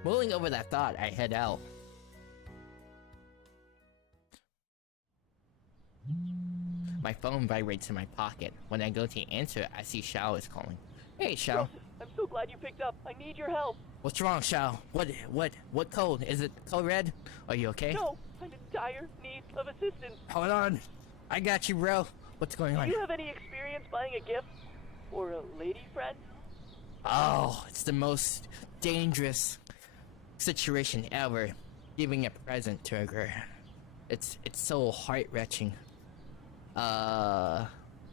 Mulling over that thought, I head out. My phone vibrates in my pocket. When I go to answer, I see Shao is calling. Hey, Shao. Joseph, I'm so glad you picked up. I need your help. What's wrong, Shao? What code? Is it code red? Are you okay? No, I'm in dire need of assistance. Hold on. I got you, bro. What's going on? Do you have any experience buying a gift? Or a lady friend? Oh, it's the most dangerous situation ever, giving a present to a girl. It's so heart-wrenching.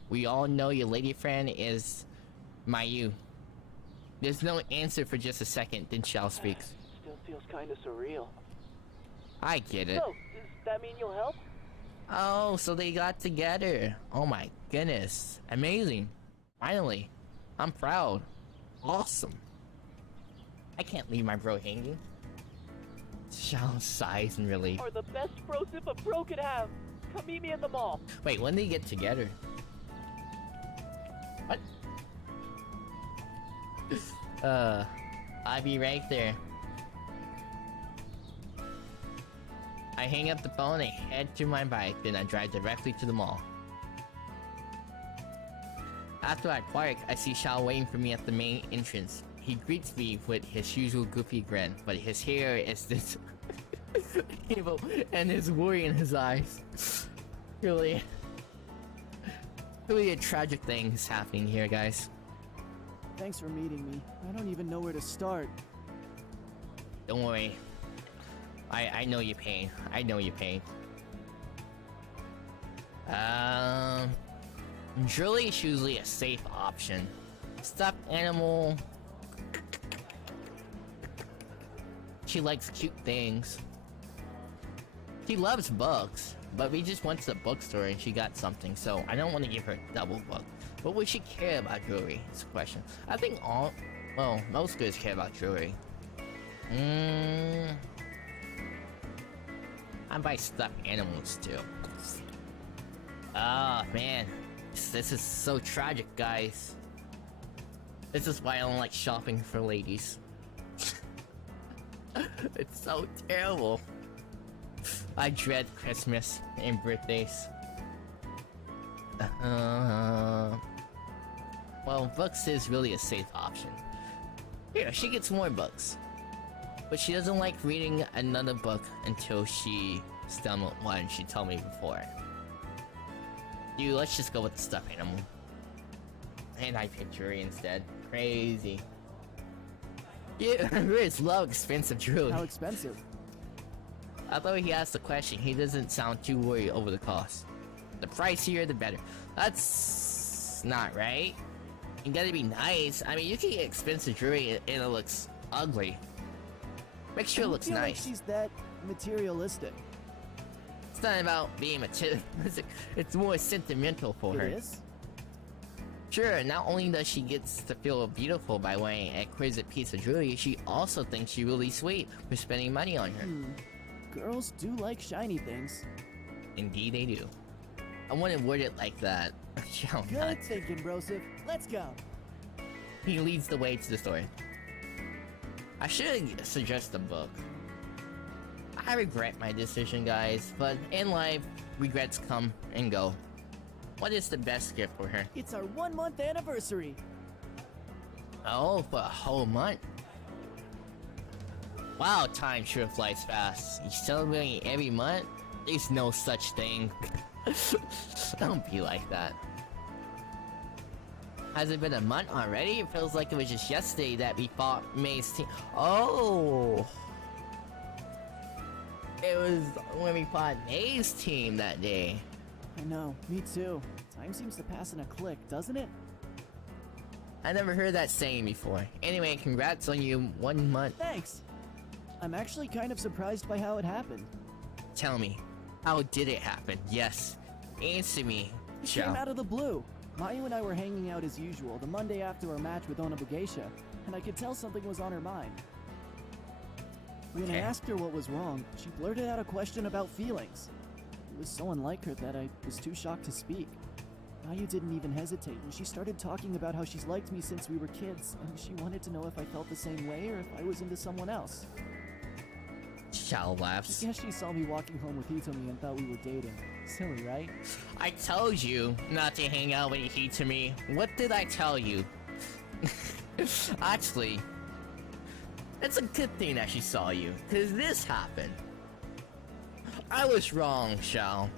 We all know your lady friend is Mayu. There's no answer for just a second, then Xiao speaks. Still feels kinda surreal. I get it. So, does that mean you'll help? Oh, so they got together. Oh my goodness. Amazing. Finally. I'm proud. Awesome. I can't leave my bro hanging. Xiao sighs in relief. Are the best bros if a bro could have. Come meet me in the mall. Wait, when they get together? What? I'll be right there. I hang up the phone and head to my bike, then I drive directly to the mall. After I park, I see Xiao waiting for me at the main entrance. He greets me with his usual goofy grin, but his hair is this evil and there's worry in his eyes. Really a tragic thing is happening here, guys. Thanks for meeting me. I don't even know where to start. Don't worry. I know your pain. I know your pain. Julie is usually a safe option. Stuffed animal. She likes cute things. She loves books, but we just went to the bookstore and she got something, so I don't want to give her a double book. But would she care about jewelry? It's a question. I think most girls care about jewelry. I buy stuffed animals too. Ah, man. This is so tragic, guys. This is why I don't like shopping for ladies. It's so terrible. I dread Christmas and birthdays. Well, books is really a safe option. Here, she gets more books. But she doesn't like reading another book until she stumbled one she told me before. Dude, let's just go with the stuffed animal. And I picked jewelry instead. Crazy. Yeah, Riz love expensive jewelry. How expensive? Although he asked the question, he doesn't sound too worried over the cost. The pricier, the better. That's not right. You gotta be nice. I mean, you can get expensive jewelry and it looks ugly. Make sure it looks nice. Like she's that materialistic. It's not about being materialistic. It's more sentimental for her. It is? Sure, not only does she get to feel beautiful by wearing a exquisite piece of jewelry, she also thinks she's really sweet for spending money on her. Girls do like shiny things. Indeed they do. I wouldn't word it like that. Good thinking, Broseph. Let's go. He leads the way to the store. I should suggest a book. I regret my decision, guys, but in life, regrets come and go. What is the best gift for her? It's our 1 month anniversary. Oh, for a whole month? Wow, time sure flies fast. You celebrating every month? There's no such thing. Don't be like that. Has it been a month already? It feels like it was just yesterday that we fought May's team. Oh! It was when we fought May's team that day. I know, me too. Time seems to pass in a click, doesn't it? I never heard that saying before. Anyway, congrats on you 1 month. Thanks! I'm actually kind of surprised by how it happened. Tell me, how did it happen? Yes. Answer me, It came out of the blue. Mayu and I were hanging out as usual the Monday after our match with Onobugeisha, and I could tell something was on her mind. When I asked her what was wrong, she blurted out a question about feelings. It was so unlike her that I was too shocked to speak. Mayu didn't even hesitate, and she started talking about how she's liked me since we were kids, and she wanted to know if I felt the same way or if I was into someone else. Xiao laughs. I guess she saw me walking home with Hitomi and thought we were dating. Silly, right? I told you not to hang out with Hitomi. What did I tell you? Actually, it's a good thing that she saw you, cause this happened. I was wrong, Xiao.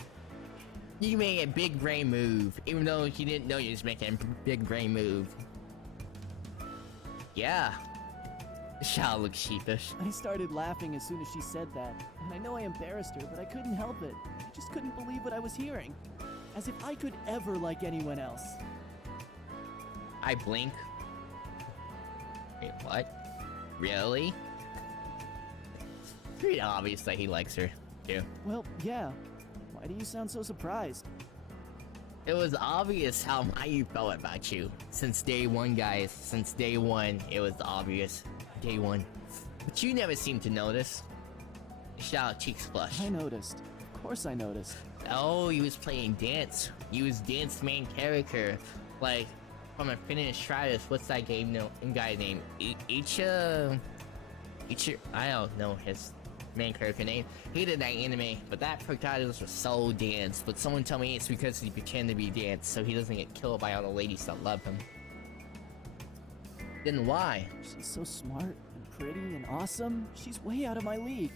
You made a big brain move, even though you didn't know you was making a big brain move. Yeah. Xiao looks sheepish. I started laughing as soon as she said that, and I know I embarrassed her, but I couldn't help it. I just couldn't believe what I was hearing. As if I could ever like anyone else. I blink. Wait, what? Really? It's pretty obvious that he likes her, too. Well, yeah. Why do you sound so surprised? It was obvious how Mayu felt about you. Since day one, guys. Since day one, it was obvious. Day one. But you never seemed to notice. Xiao cheeks flushed. I noticed. Of course I noticed. Oh, he was playing dance. He was dance main character. Like, from Infinite Stratus, what's that game guy name? Icha, I don't know his main character name. He did that anime, but that protagonist was so dance. But someone tell me it's because he pretended to be dance, so he doesn't get killed by all the ladies that love him. Then why? She's so smart and pretty and awesome. She's way out of my league.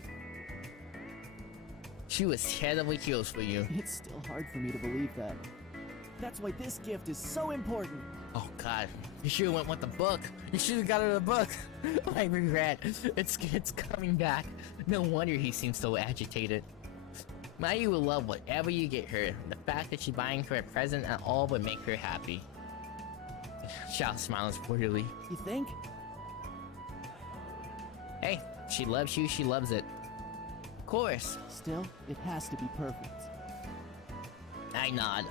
She was head over heels for you. It's still hard for me to believe that. That's why this gift is so important. Oh god, you should've went with the book. You should've got her the book. I regret. It's coming back. No wonder he seems so agitated. Mayu will love whatever you get her. The fact that you're buying her a present at all would make her happy. Xiao smiles brutally. You think? Hey, she loves you, she loves it. Of course. Still, it has to be perfect. I nod.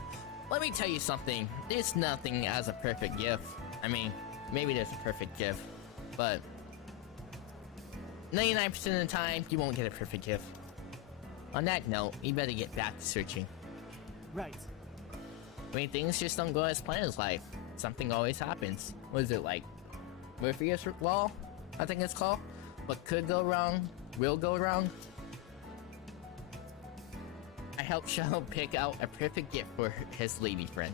Let me tell you something. There's nothing as a perfect gift. I mean, maybe there's a perfect gift, but 99% of the time, you won't get a perfect gift. On that note, you better get back to searching. Right. I mean, things just don't go as planned in life. Something always happens. What is it, like Murphy's Law? I think it's called. What could go wrong, will go wrong. I helped Xiao pick out a perfect gift for his lady friend.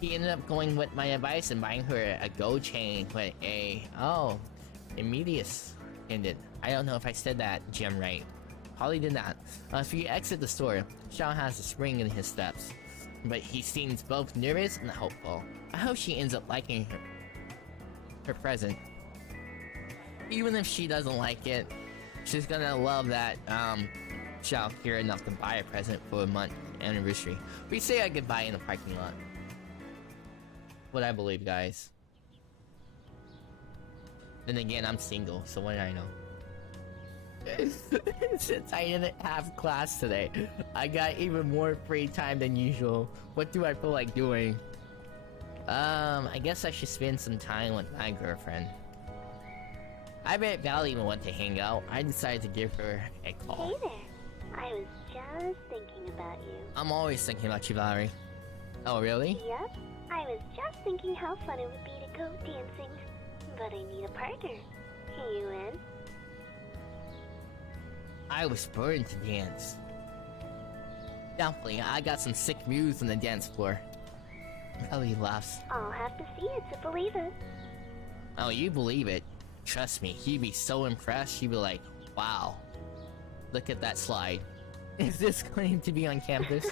He ended up going with my advice and buying her a gold chain with a Immedius ended. I don't know if I said that gem right. Probably did not. If you exit the store, Xiao has a spring in his steps, but he seems both nervous and hopeful. I hope she ends up liking her present. Even if she doesn't like it, she's gonna love that Xiao care enough to buy a present for a month anniversary. We say our goodbye in the parking lot. What I believe, guys. Then again, I'm single, so what do I know? Since I didn't have class today, I got even more free time than usual. What do I feel like doing? I guess I should spend some time with my girlfriend. I bet Valley will want to hang out. I decided to give her a call. Hey there. I was just thinking about you. I'm always thinking about you, Valerie. Oh, really? Yep. I was just thinking how fun it would be to go dancing. But I need a partner. Can you in? I was born to dance. Definitely, I got some sick moves on the dance floor. Valerie laughs. I'll have to see it to believe it. Oh, you believe it. Trust me, he'd be so impressed, he'd be like, wow. Look at that slide. Is this going to be on campus?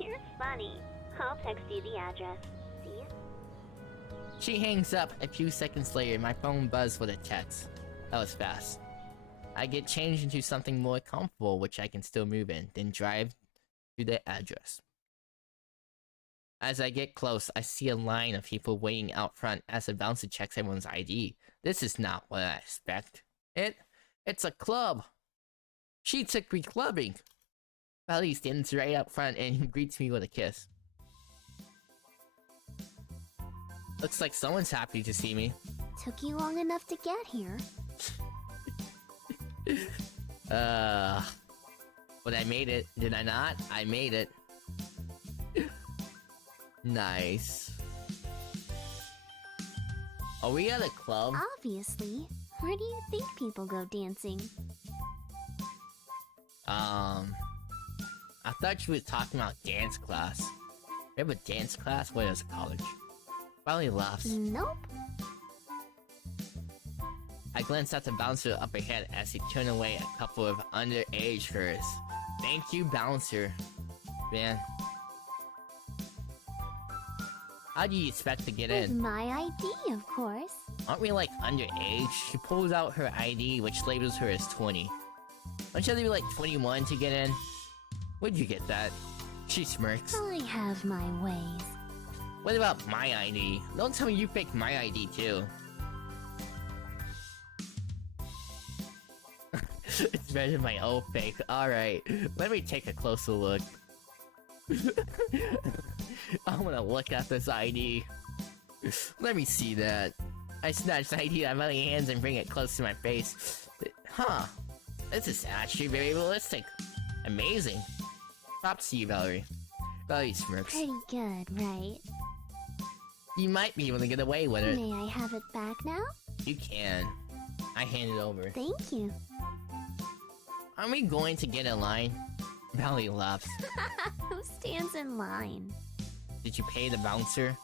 You're funny. I'll text you the address. See ya. She hangs up. A few seconds later, my phone buzzed with a text. That was fast. I get changed into something more comfortable, which I can still move in, then drive to the address. As I get close, I see a line of people waiting out front as the bouncer checks everyone's ID. This is not what I expect. It's a club. She took me clubbing. Valley stands right up front and greets me with a kiss. Looks like someone's happy to see me. Took you long enough to get here. But I made it. Did I not? I made it. Nice. Are we at a club? Obviously. Where do you think people go dancing? I thought you were talking about dance class. We have a dance class? What is college? Probably laughs. Nope. I glance at the bouncer up ahead as he turned away a couple of underage girls. Thank you, bouncer. Man. How do you expect to get With in? my ID, of course. Aren't we like underage? She pulls out her ID, which labels her as 20. Don't you have to be like 21 to get in? Where'd you get that? She smirks. I have my ways. What about my ID? Don't tell me you faked my ID too. It's better than my old fake. Alright, let me take a closer look. I wanna look at this ID. Let me see that. I snatch the ID out of my hands and bring it close to my face. Huh. This is actually very realistic. Amazing. Props to you, Valerie. Valerie smirks. Pretty good, right? You might be able to get away with it. May I have it back now? You can. I hand it over. Thank you. Are we going to get in line? Valerie laughs. Who stands in line? Did you pay the bouncer?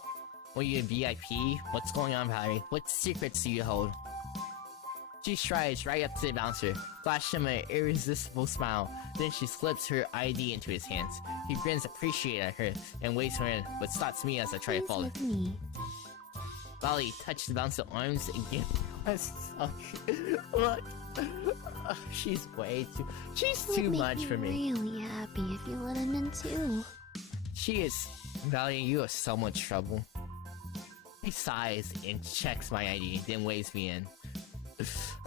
Were you a VIP? What's going on, Valerie? What secrets do you hold? She strides right up to the bouncer, flashes him an irresistible smile, then she slips her ID into his hands. He grins appreciative at her and waves her in, but stops me as I try to follow. With me. Valerie touches the bouncer's arms and gives Look. She's way too... She's too much for me. Really happy if you let him in too. She is... Valerie, you are so much trouble. He sighs and checks my ID, then waves me in.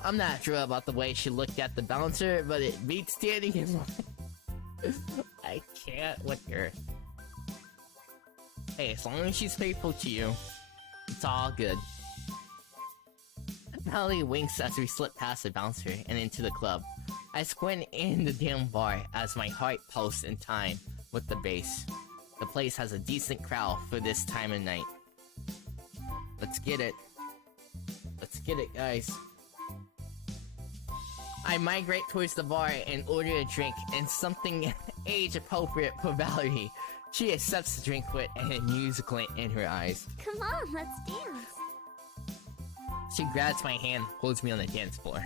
I'm not sure about the way she looked at the bouncer, but it beats standing in line. I can't with her. Hey, as long as she's faithful to you, it's all good. Valerie winks as we slip past the bouncer and into the club. I squint in the damn bar as my heart pulses in time with the bass. The place has a decent crowd for this time of night. Let's get it. Let's get it, guys. I migrate towards the bar and order a drink and something age appropriate for Valerie. She accepts the drink with an amused glint in her eyes. Come on, let's dance. She grabs my hand, holds me on the dance floor.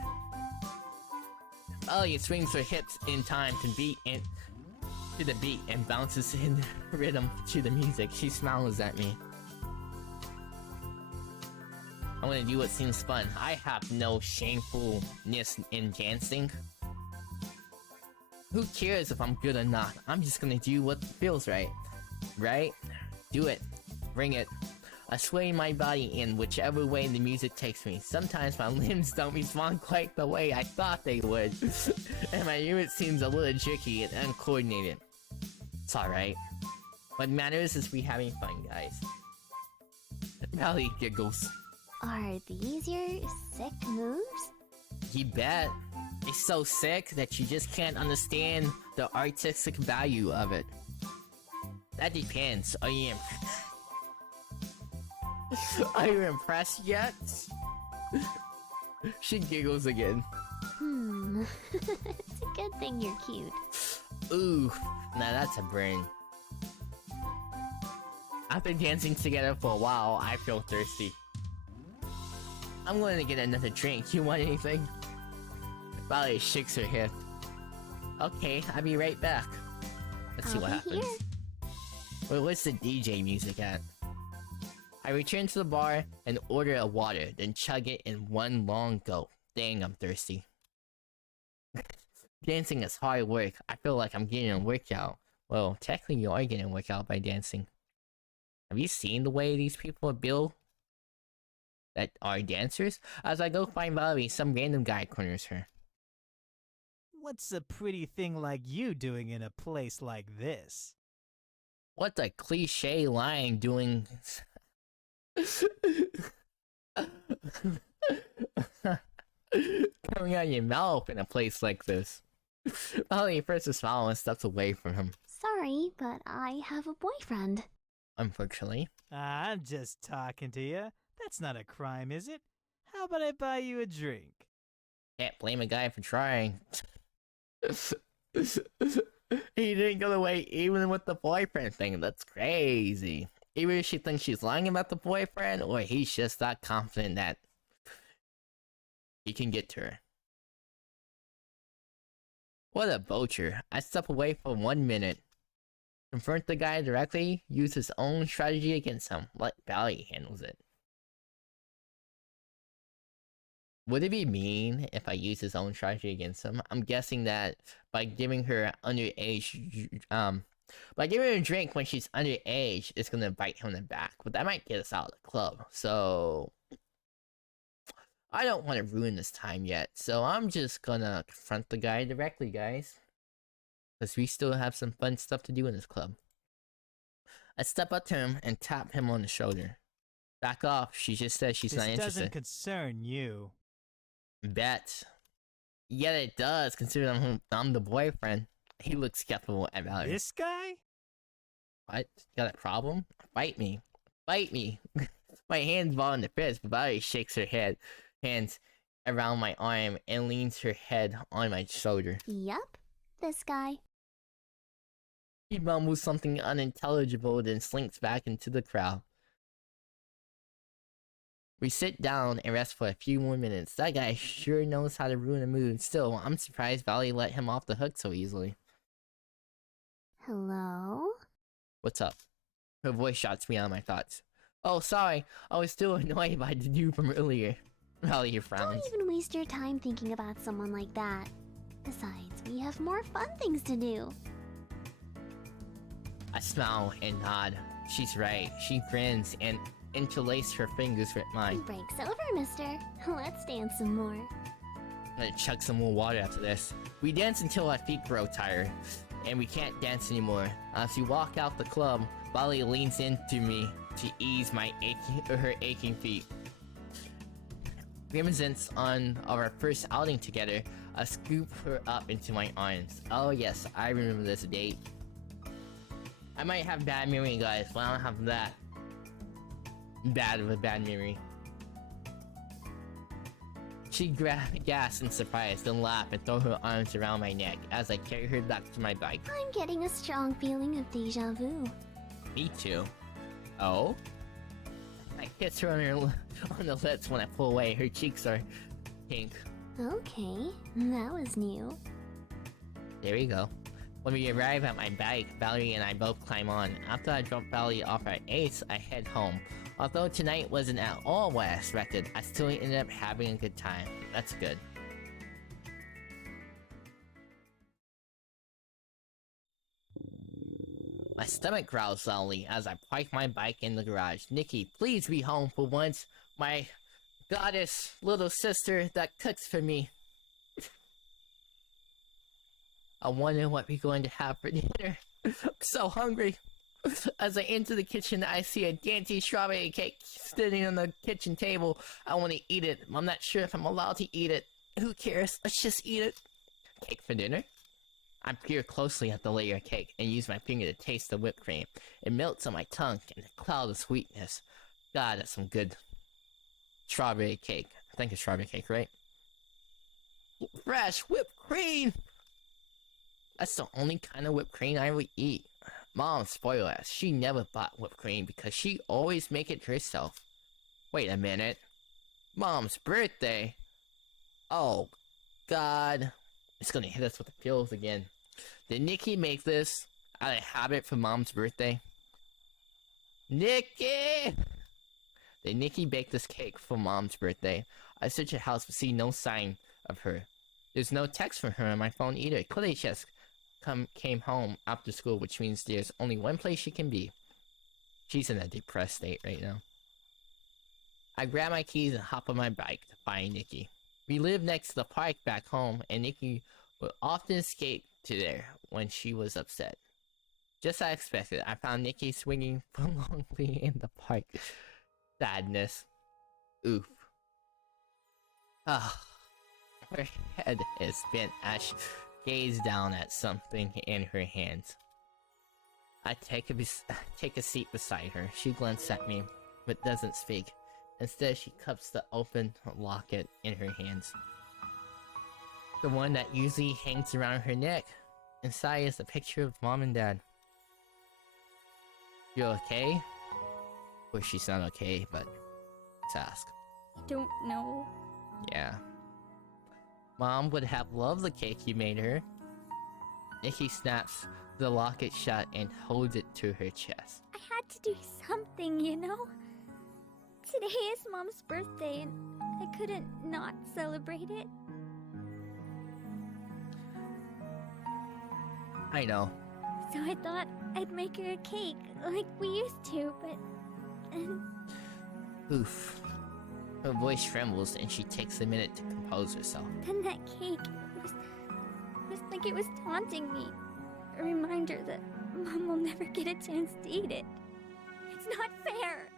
Valerie swings her hips in time to the beat and bounces in rhythm to the music. She smiles at me. I want to do what seems fun. I have no shamefulness in dancing. Who cares if I'm good or not? I'm just gonna do what feels right. Right? Do it. Bring it. I sway my body in whichever way the music takes me. Sometimes my limbs don't respond quite the way I thought they would. And my movement seems a little jerky and uncoordinated. It's alright. What matters is we having fun, guys. Valerie giggles. Are these your sick moves? You bet. It's so sick that you just can't understand the artistic value of it. That depends. Are you impressed yet? She giggles again. It's a good thing you're cute. Ooh, now that's a brain. After dancing together for a while, I feel thirsty. I'm going to get another drink. You want anything? Valerie shakes her head. Okay, I'll be right back. Let's see what happens. Wait, where's the DJ music at? I return to the bar and order a water, then chug it in one long gulp. Dang, I'm thirsty. Dancing is hard work. I feel like I'm getting a workout. Well, technically you are getting a workout by dancing. Have you seen the way these people are built? That are dancers? As I go find Valerie, some random guy corners her. What's a pretty thing like you doing in a place like this? What a cliche line doing... coming out of your mouth in a place like this. Valerie first a smile and steps away from him. Sorry, but I have a boyfriend. Unfortunately. I'm just talking to you. That's not a crime, is it? How about I buy you a drink? Can't blame a guy for trying. He didn't go away even with the boyfriend thing. That's crazy. Either she thinks she's lying about the boyfriend, or he's just that confident that he can get to her. What a butcher. I step away for 1 minute. Confront the guy directly, use his own strategy against him. Let Valerie handles it. Would it be mean if I use his own strategy against him? I'm guessing that by giving her by giving her a drink when she's underage, it's gonna bite him in the back. But that might get us out of the club. So I don't want to ruin this time yet. So I'm just gonna confront the guy directly, guys. Because we still have some fun stuff to do in this club. I step up to him and tap him on the shoulder. Back off, she just said she's not interested. This doesn't concern you. Bet. Yeah, it does, considering I'm the boyfriend. He looks skeptical at Valerie. This guy? What? You got a problem? Fight me. Fight me. My hands ball in the fist, but Valerie shakes her hands around my arm and leans her head on my shoulder. Yup, this guy. He mumbles something unintelligible, then slinks back into the crowd. We sit down and rest for a few more minutes. That guy sure knows how to ruin a mood. Still, I'm surprised Valerie let him off the hook so easily. Hello? What's up? Her voice shots me out of my thoughts. Oh, sorry. I was still annoyed by the dude from earlier. Valerie frowns. Don't even waste your time thinking about someone like that. Besides, we have more fun things to do. I smile and nod. She's right. She grins and interlaces her fingers with mine. Break's over, mister. Let's dance some more. I'm gonna chug some more water after this. We dance until our feet grow tired, and we can't dance anymore. As we walk out the club, Valerie leans into me to ease her aching feet. Reminiscence of our first outing together, I scoop her up into my arms. Oh yes, I remember this date. I might have bad memory, guys, but I don't have that bad of a bad memory. She grabbed gas in surprise, then laughed and threw her arms around my neck as I carried her back to my bike. I'm getting a strong feeling of deja vu. Me too. Oh? I kiss her on the lips when I pull away. Her cheeks are pink. Okay, that was new. There we go. When we arrive at my bike, Valerie and I both climb on. After I drop Valerie off at Ace, I head home. Although tonight wasn't at all what I expected, I still ended up having a good time. That's good. My stomach growls loudly as I park my bike in the garage. Nikki, please be home for once. My goddess little sister that cooks for me. I wonder what we're going to have for dinner. I'm so hungry. As I enter the kitchen, I see a dainty strawberry cake sitting on the kitchen table. I want to eat it. I'm not sure if I'm allowed to eat it. Who cares? Let's just eat it. Cake for dinner? I peer closely at the layer of cake and use my finger to taste the whipped cream. It melts on my tongue in a cloud of sweetness. God, that's some good strawberry cake. I think it's strawberry cake, right? Fresh whipped cream! That's the only kind of whipped cream I would eat. Mom spoiled us. She never bought whipped cream because she always make it herself. Wait a minute. Mom's birthday? Oh, God. It's gonna hit us with the pills again. Did Nikki make this out of habit for Mom's birthday? Nikki! Did Nikki bake this cake for Mom's birthday? I searched her house but see no sign of her. There's no text from her on my phone either. Clearly she just came home after school, which means there's only one place she can be. She's in a depressed state right now. I grab my keys and hop on my bike to find Nikki. We live next to the park back home, and Nikki would often escape to there when she was upset. Just as I expected, I found Nikki swinging forlornly in the park. Sadness. Oof. Ah. Her head is bent as she gazes down at something in her hands. I take a seat beside her. She glances at me, but doesn't speak. Instead, she cups the open locket in her hands. The one that usually hangs around her neck. Inside is a picture of Mom and Dad. You okay? Of course she's not okay, but let's ask. I don't know. Yeah. Mom would have loved the cake you made her. Nikki snaps the locket shut and holds it to her chest. I had to do something, you know? Today is Mom's birthday, and I couldn't not celebrate it. I know. So I thought I'd make her a cake, like we used to, but... Oof. Her voice trembles and she takes a minute to compose herself. Then that cake was like it was taunting me. A reminder that Mom will never get a chance to eat it. It's not fair!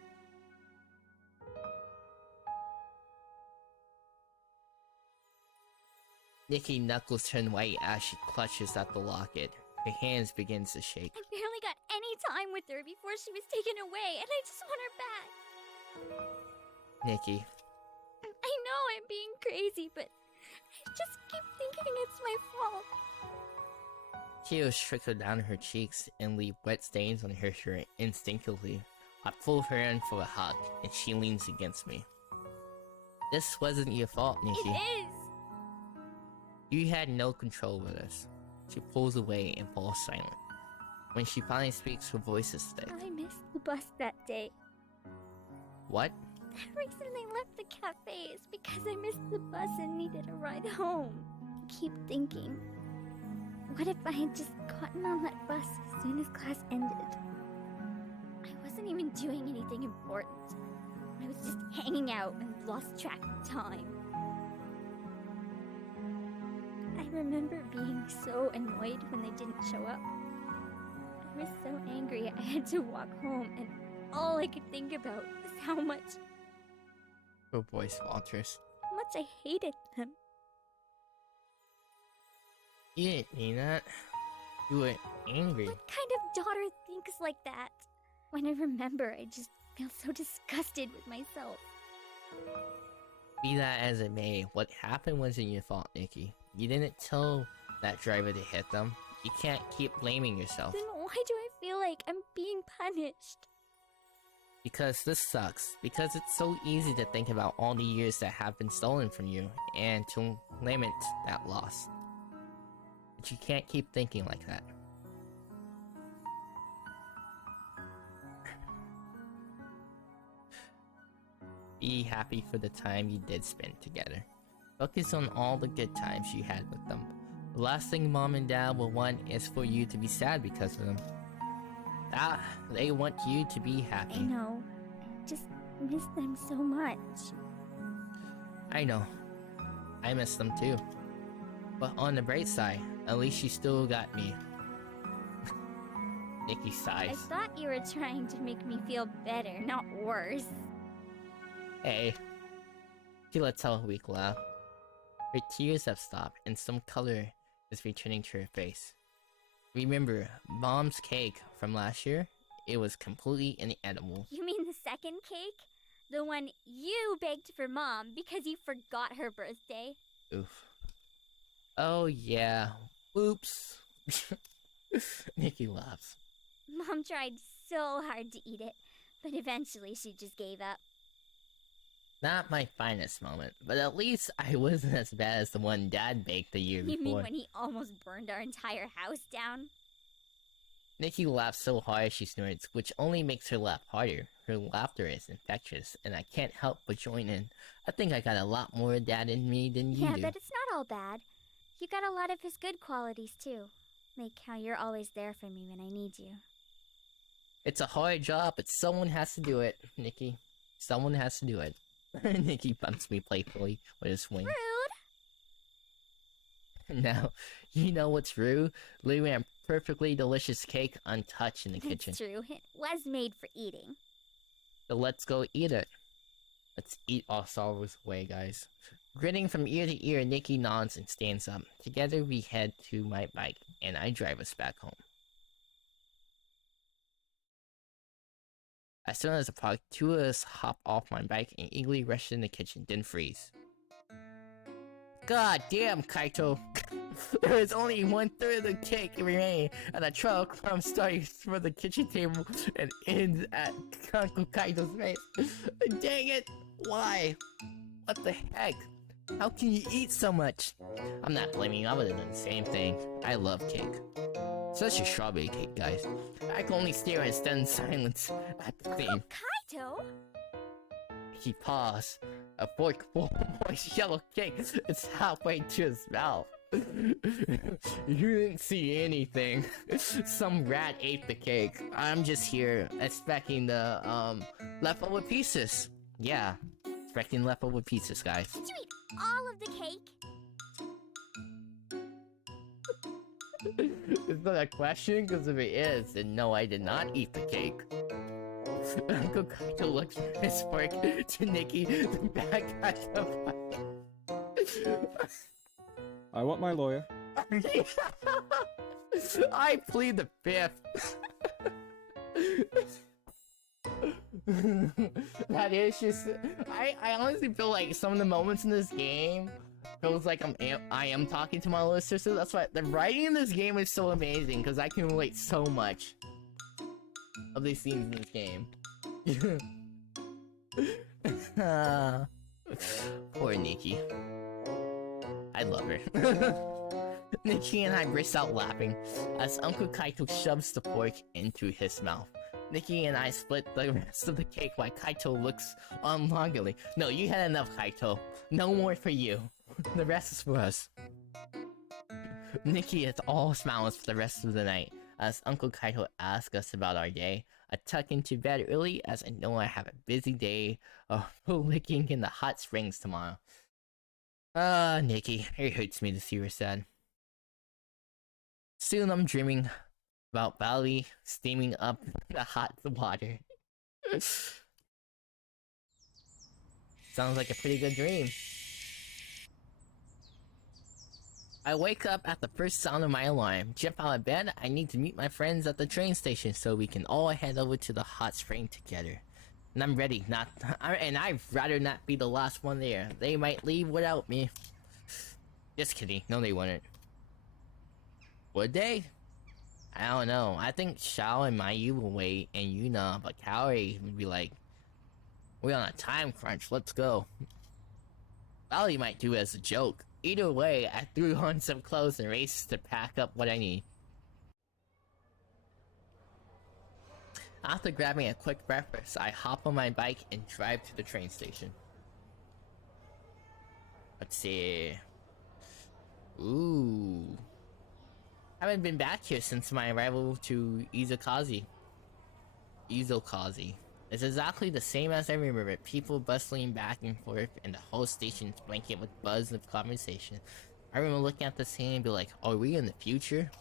Nikki knuckles turn white as she clutches at the locket. Her hands begin to shake. I barely got any time with her before she was taken away, and I just want her back. Nikki. I know I'm being crazy, but I just keep thinking it's my fault. Tears trickle down her cheeks and leave wet stains on her shirt instinctively. I pull her in for a hug, and she leans against me. This wasn't your fault, Nikki. It is! You had no control over this. She pulls away and falls silent. When she finally speaks, her voice is thick. I missed the bus that day. What? The reason I left the cafe is because I missed the bus and needed a ride home. I keep thinking, what if I had just gotten on that bus as soon as class ended? I wasn't even doing anything important. I was just hanging out and lost track of time. I remember being so annoyed when they didn't show up. I was so angry I had to walk home, and all I could think about was how much Her voice falters. I hated them. You didn't mean that. You were angry. What kind of daughter thinks like that? When I remember, I just feel so disgusted with myself. Be that as it may, what happened wasn't your fault, Nikki. You didn't tell that driver to hit them. You can't keep blaming yourself. Then why do I feel like I'm being punished? Because this sucks. Because it's so easy to think about all the years that have been stolen from you, and to lament that loss. But you can't keep thinking like that. Be happy for the time you did spend together. Focus on all the good times you had with them. The last thing Mom and Dad will want is for you to be sad because of them. They want you to be happy. I know. I just miss them so much. I know. I miss them too. But on the bright side, at least you still got me. Nikki sighs. I thought you were trying to make me feel better, not worse. Hey. She lets out a weak laugh. Her tears have stopped and some color is returning to her face. Remember, Mom's cake from last year? It was completely inedible. You mean the second cake? The one you baked for Mom because you forgot her birthday? Oof. Oh yeah. Oops. Nikki laughs. Mom tried so hard to eat it, but eventually she just gave up. Not my finest moment, but at least I wasn't as bad as the one Dad baked the year You before. mean when he almost burned our entire house down? Nikki laughs so hard she snorts, which only makes her laugh harder. Her laughter is infectious, and I can't help but join in. I think I got a lot more Dad in me than you Yeah, do. but it's not all bad. You got a lot of his good qualities too. Like how you're always there for me when I need you. It's a hard job, but someone has to do it, Nikki. Someone has to do it. Nikki bumps me playfully with a swing. Rude! Now, you know what's rude? Leaving a perfectly delicious cake untouched in the kitchen. It's true. It was made for eating. So let's go eat it. Let's eat our sorrows away, guys. Grinning from ear to ear, Nikki nods and stands up. Together we head to my bike, and I drive us back home. As soon as the park, two of us hop off my bike and eagerly rush in the kitchen, then freeze. God damn, Kaito! There is only 1/3 of the cake remaining, and the trail of crumbs starting from the kitchen table and ends at Uncle Kaito's face. Dang it! Why? What the heck? How can you eat so much? I'm not blaming you, I would've done the same thing. I love cake. Such a strawberry cake, guys. I can only stare in stunned silence at the thing. Kaito? He paused. A fork full of moist yellow cake. It's halfway to his mouth. You didn't see anything. Some rat ate the cake. I'm just here expecting the leftover pieces. Yeah, expecting leftover pieces, guys. Did you eat all of the cake? Is that a question? Because if it is, then no, I did not eat the cake. Uncle Kaito looks from his fork to Nikki, the back at the I want my lawyer. I plead the fifth. That is just... I honestly feel like some of the moments in this game feels like I am talking to my little sister. That's why the writing in this game is so amazing, because I can relate so much of these scenes in this game. Poor Nikki. I love her. Nikki and I burst out laughing as Uncle Kaito shoves the fork into his mouth. Nikki and I split the rest of the cake while Kaito looks on longingly. No, you had enough, Kaito. No more for you. The rest is for us. Nikki is all smiles for the rest of the night as Uncle Kaito asks us about our day. I tuck into bed early as I know I have a busy day of licking in the hot springs tomorrow. Nikki, it hurts me to see her sad. Soon I'm dreaming about Valley steaming up the hot water. Sounds like a pretty good dream. I wake up at the first sound of my alarm. Jump out of bed. I need to meet my friends at the train station so we can all head over to the hot spring together. And I'm ready, and I'd rather not be the last one there. They might leave without me. Just kidding. No, they wouldn't. Would they? I don't know. I think Xiao and Mayu will wait, and Yuna, but Kaori would be like, we're on a time crunch, let's go. Valley might do it as a joke. Either way, I threw on some clothes and raced to pack up what I need. After grabbing a quick breakfast, I hop on my bike and drive to the train station. Let's see. Ooh. Haven't been back here since my arrival to Izukazi. It's exactly the same as I remember it. People bustling back and forth and the whole station's blanket with buzz of conversation. I remember looking at the scene and be like, are we in the future?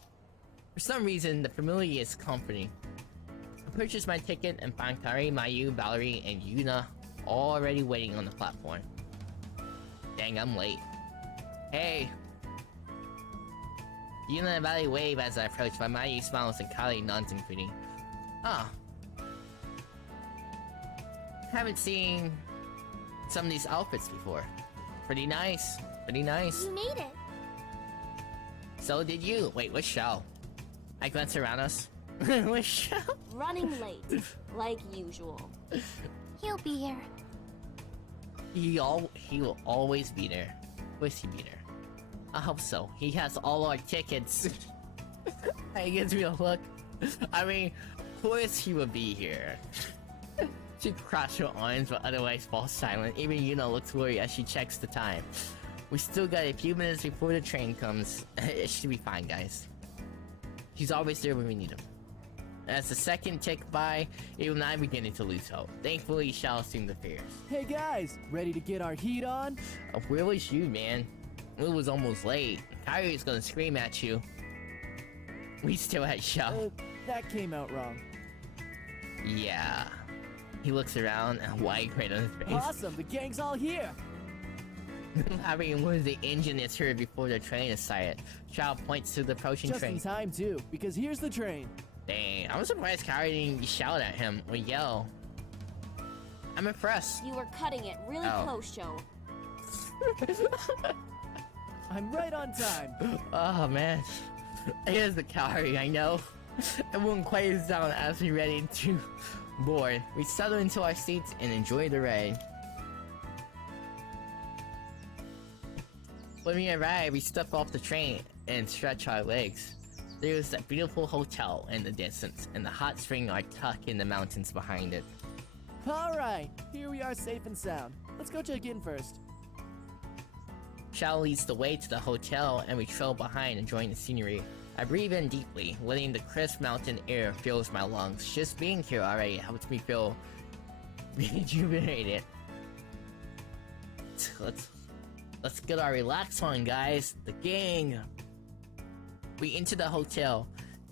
For some reason, the familiar is comforting. I purchased my ticket and found Kaori, Mayu, Valerie, and Yuna already waiting on the platform. Dang, I'm late. Hey! Yuna and Valerie wave as I approach, but Mayu smiles and Kaori nods in greeting. Ah. Haven't seen some of these outfits before. Pretty nice. Pretty nice. You made it. So did you. Wait, what's Xiao? I glance around us. Where's Xiao? Running late, like usual. He'll be here. He will always be there. Where's he be there? I hope so. He has all our tickets. He gives me a look. I mean, of course he will be here. She crosses her arms but otherwise falls silent. Even Yuna looks worried as she checks the time. We still got a few minutes before the train comes. It should be fine, guys. He's always there when we need him. As the second ticked by, even I'm beginning to lose hope. Thankfully, Xiao seemed the fierce. Hey guys, ready to get our heat on? Where was you, man? It was almost late. Kairi's gonna scream at you. We still had Xiao. That came out wrong. Yeah. He looks around and white grin on his face. Awesome, the gang's all here! Having one of the engine is heard before the train is sighted. Xiao points to the approaching train. Just in time too, because here's the train. Dang, I'm surprised Kairi didn't shout at him or yell. I'm impressed. You were cutting it really close, Joe. I'm right on time. Oh man. Here's the Kairi, I know. Everyone quiets down as we ready to board. We settle into our seats and enjoy the ride. When we arrive, we step off the train and stretch our legs. There's a beautiful hotel in the distance, and the hot spring are tucked in the mountains behind it. Alright, here we are safe and sound. Let's go check in first. Xiao leads the way to the hotel, and we trail behind, enjoying the scenery. I breathe in deeply, letting the crisp mountain air fills my lungs. Just being here already helps me feel rejuvenated. Let's get our relax on, guys. The gang. We enter the hotel,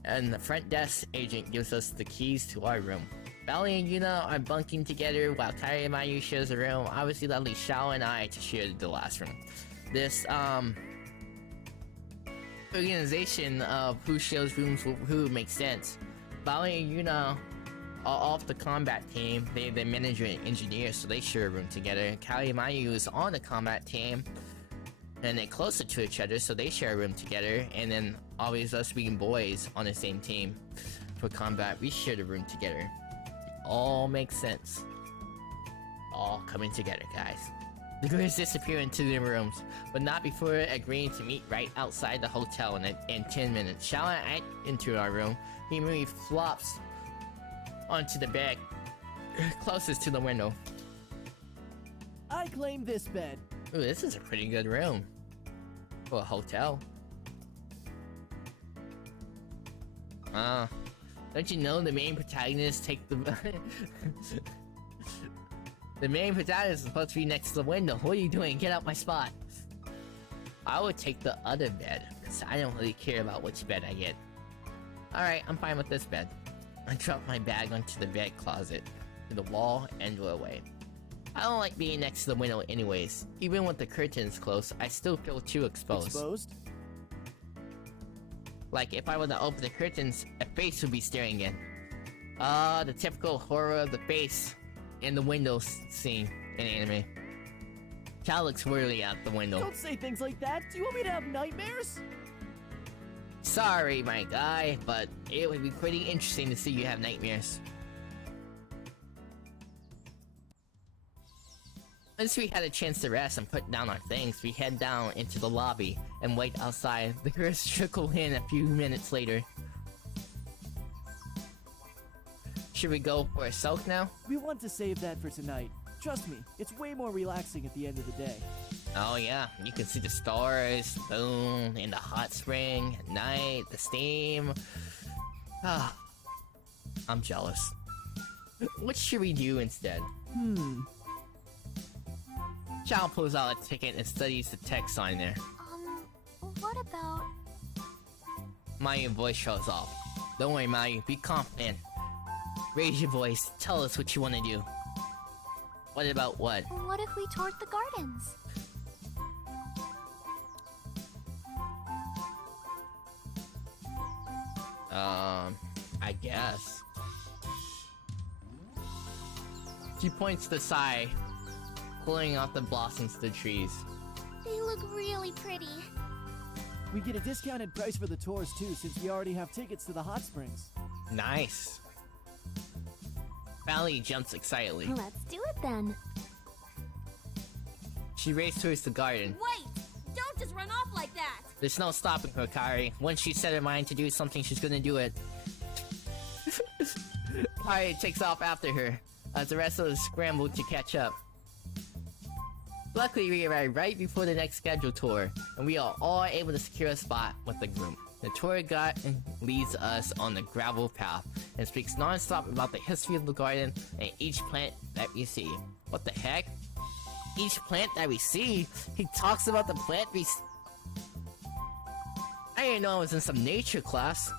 and the front desk agent gives us the keys to our room. Valley and Yuna are bunking together while Kairi and Mayu shares a room. Obviously, that leaves Xiao and I to share the last room. This organization of who shares rooms with who makes sense. Valley and Yuna are off the combat team. They're the manager and engineer, so they share a room together. Kairi and Mayu is on the combat team, and they're closer to each other, so they share a room together. And then obviously us being boys on the same team for combat, we share the room together. All makes sense. All coming together, guys. The girls disappear into their rooms, but not before agreeing to meet right outside the hotel in 10 minutes. Xiao and I enter our room. He immediately flops onto the bed closest to the window. I claim this bed. Ooh, this is a pretty good room for a hotel. Don't you know the main protagonist take the the main protagonist is supposed to be next to the window. What are you doing? Get out my spot. I would take the other bed, because I don't really care about which bed I get. Alright, I'm fine with this bed. I drop my bag onto the bed closet, to the wall, and go away. I don't like being next to the window anyways. Even with the curtains closed, I still feel too exposed. Exposed? Like, if I were to open the curtains, a face would be staring in. The typical horror of the face in the window scene in anime. Cal looks wearily out the window. Don't say things like that! Do you want me to have nightmares? Sorry, my guy, but it would be pretty interesting to see you have nightmares. Once we had a chance to rest and put down our things, we head down into the lobby and wait outside. The girls trickle in a few minutes later. Should we go for a soak now? We want to save that for tonight. Trust me, it's way more relaxing at the end of the day. Oh yeah, you can see the stars, the moon, in the hot spring, at night, the steam. I'm jealous. What should we do instead? Xiao pulls out a ticket and studies the text on there. What about... Mayu voice shows off. Don't worry, Mayu, be confident. Raise your voice, tell us what you want to do. What about what? What if we toured the gardens? I guess. She points to the side, pulling out the blossoms to the trees. They look really pretty. We get a discounted price for the tours too, since we already have tickets to the hot springs. Nice. Valley jumps excitedly. Let's do it then. She races towards the garden. Wait! Don't just run off like that! There's no stopping her, Kairi. Once she set her mind to do something, she's gonna do it. Kairi takes off after her, as the rest of us scramble to catch up. Luckily, we arrive right before the next scheduled tour, and we are all able to secure a spot with the group. The tour guide leads us on the gravel path and speaks non-stop about the history of the garden and each plant that we see. What the heck? Each plant that we see? He talks about the plant we I didn't know I was in some nature class.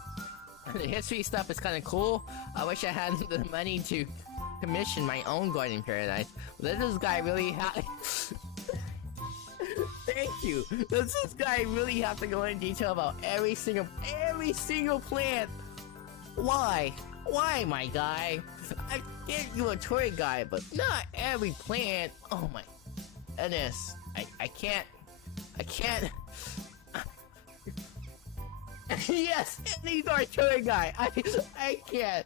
The history stuff is kinda cool. I wish I had the money to commission my own garden paradise. Does this guy really have... Thank you! Does this guy really have to go in detail about every single plant? Why? Why, my guy? I get you a tour guide, but not every plant. Oh my goodness. I can't... Yes! He's our tour guide! I can't!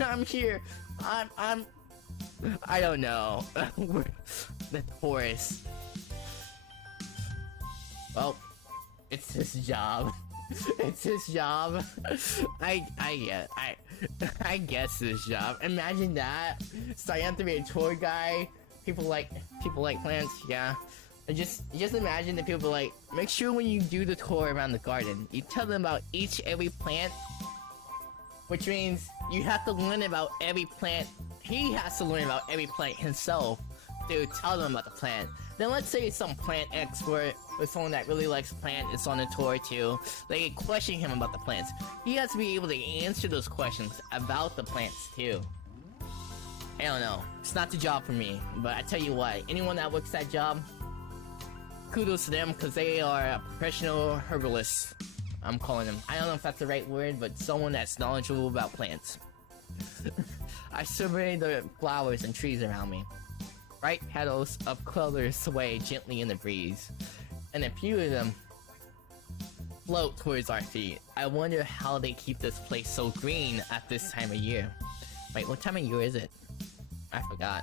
I'm here. I don't know. The tourist. Well, it's his job. It's his job. I guess his job. Imagine that. Starting out to be a tour guy. People like plants, yeah. And just imagine the people like, make sure when you do the tour around the garden, you tell them about every plant. Which means you have to learn about every plant. He has to learn about every plant himself to tell them about the plant. Then let's say some plant expert or someone that really likes plant is on the tour too. They question him about the plants. He has to be able to answer those questions about the plants too. I don't know. It's not the job for me, but I tell you what, anyone that works that job, kudos to them because they are a professional herbalist. I'm calling them. I don't know if that's the right word, but someone that's knowledgeable about plants. I survey the flowers and trees around me. Bright petals of colors sway gently in the breeze, and a few of them float towards our feet. I wonder how they keep this place so green at this time of year. Wait, what time of year is it? I forgot.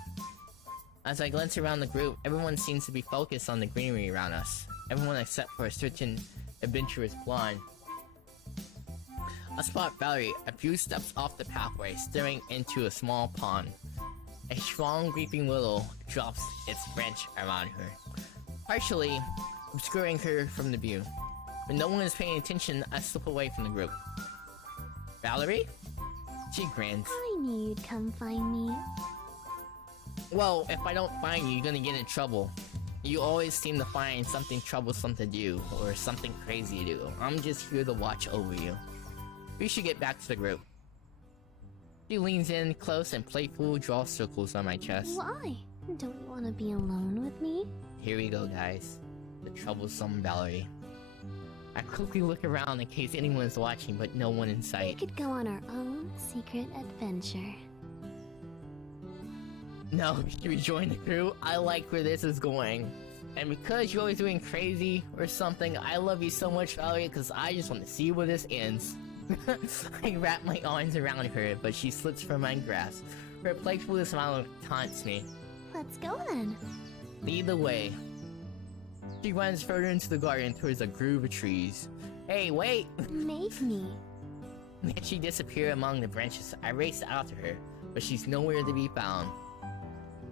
As I glance around the group, everyone seems to be focused on the greenery around us. Everyone except for a certain adventurous blonde. I spot Valerie a few steps off the pathway, staring into a small pond. A strong weeping willow drops its branch around her, partially obscuring her from the view. When no one is paying attention, I slip away from the group. Valerie? She grins. I knew you'd come find me. Well, if I don't find you, you're gonna get in trouble. You always seem to find something troublesome to do, or something crazy to do. I'm just here to watch over you. We should get back to the group. She leans in close and playful draws circles on my chest. Why? Don't you want to be alone with me? Here we go, guys. The troublesome Valerie. I quickly look around in case anyone is watching, but no one in sight. We could go on our own secret adventure. No, should we join the crew? I like where this is going. And because you're always doing crazy or something, I love you so much, Valerie, because I just want to see where this ends. I wrap my arms around her, but she slips from my grasp. Her playful smile taunts me. Let's go then. Lead the way. She runs further into the garden towards a grove of trees. Hey, wait! Make me. Then she disappeared among the branches. I raced after her, but she's nowhere to be found.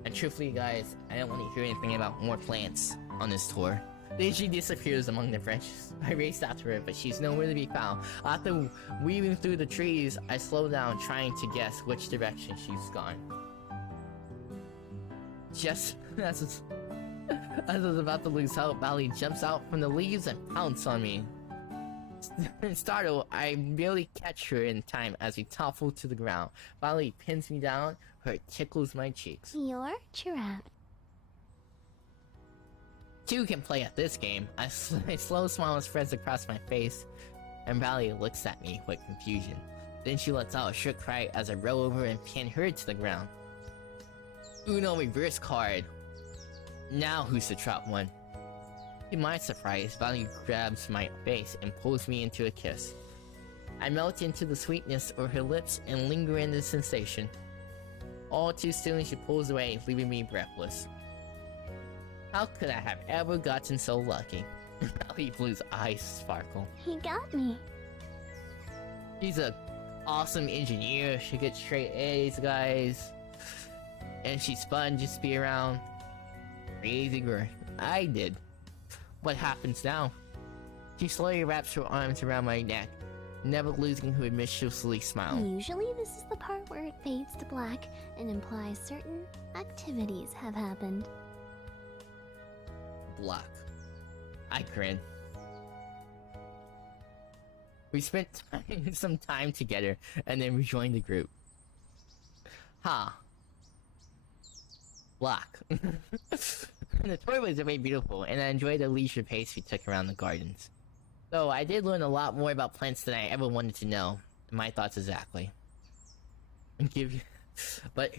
And truthfully, guys, I don't want to hear anything about more plants on this tour. Then she disappears among the branches. I raced after her, but she's nowhere to be found. After weaving through the trees, I slow down, trying to guess which direction she's gone. Just as I was about to lose hope, Valerie jumps out from the leaves and pounces on me. Startled, I barely catch her in time as we topple to the ground. Valerie pins me down, her tickles my cheeks. You're trapped. Two can play at this game. A slow smile spreads across my face, and Valerie looks at me with confusion. Then she lets out a short cry as I roll over and pin her to the ground. Uno reverse card. Now who's the trapped one? To my surprise, Valerie grabs my face and pulls me into a kiss. I melt into the sweetness of her lips and linger in the sensation. All too soon she pulls away, leaving me breathless. How could I have ever gotten so lucky? Valerie Blue's eyes sparkle. He got me. She's an awesome engineer. She gets straight A's, guys. And she's fun just to be around. Crazy girl. I did. What happens now? She slowly wraps her arms around my neck, never losing her mischievously smile. Usually this is the part where it fades to black and implies certain activities have happened. Black. I grin. We spent some time together and then rejoined the group. Ha. Black. The tour was very beautiful, and I enjoyed the leisure pace we took around the gardens. So I did learn a lot more about plants than I ever wanted to know. My thoughts exactly. But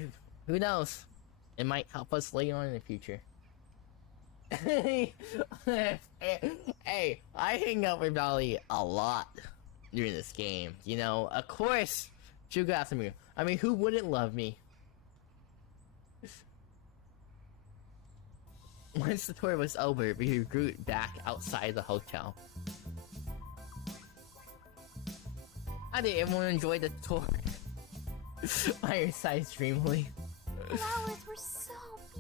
who knows? It might help us later on in the future. Hey, I hang out with Valerie a lot during this game. You know, of course, she'll go after me. I mean, who wouldn't love me? Once the tour was over, we regrouped back outside the hotel. How did everyone enjoy the tour? By your side streamily. Flowers were so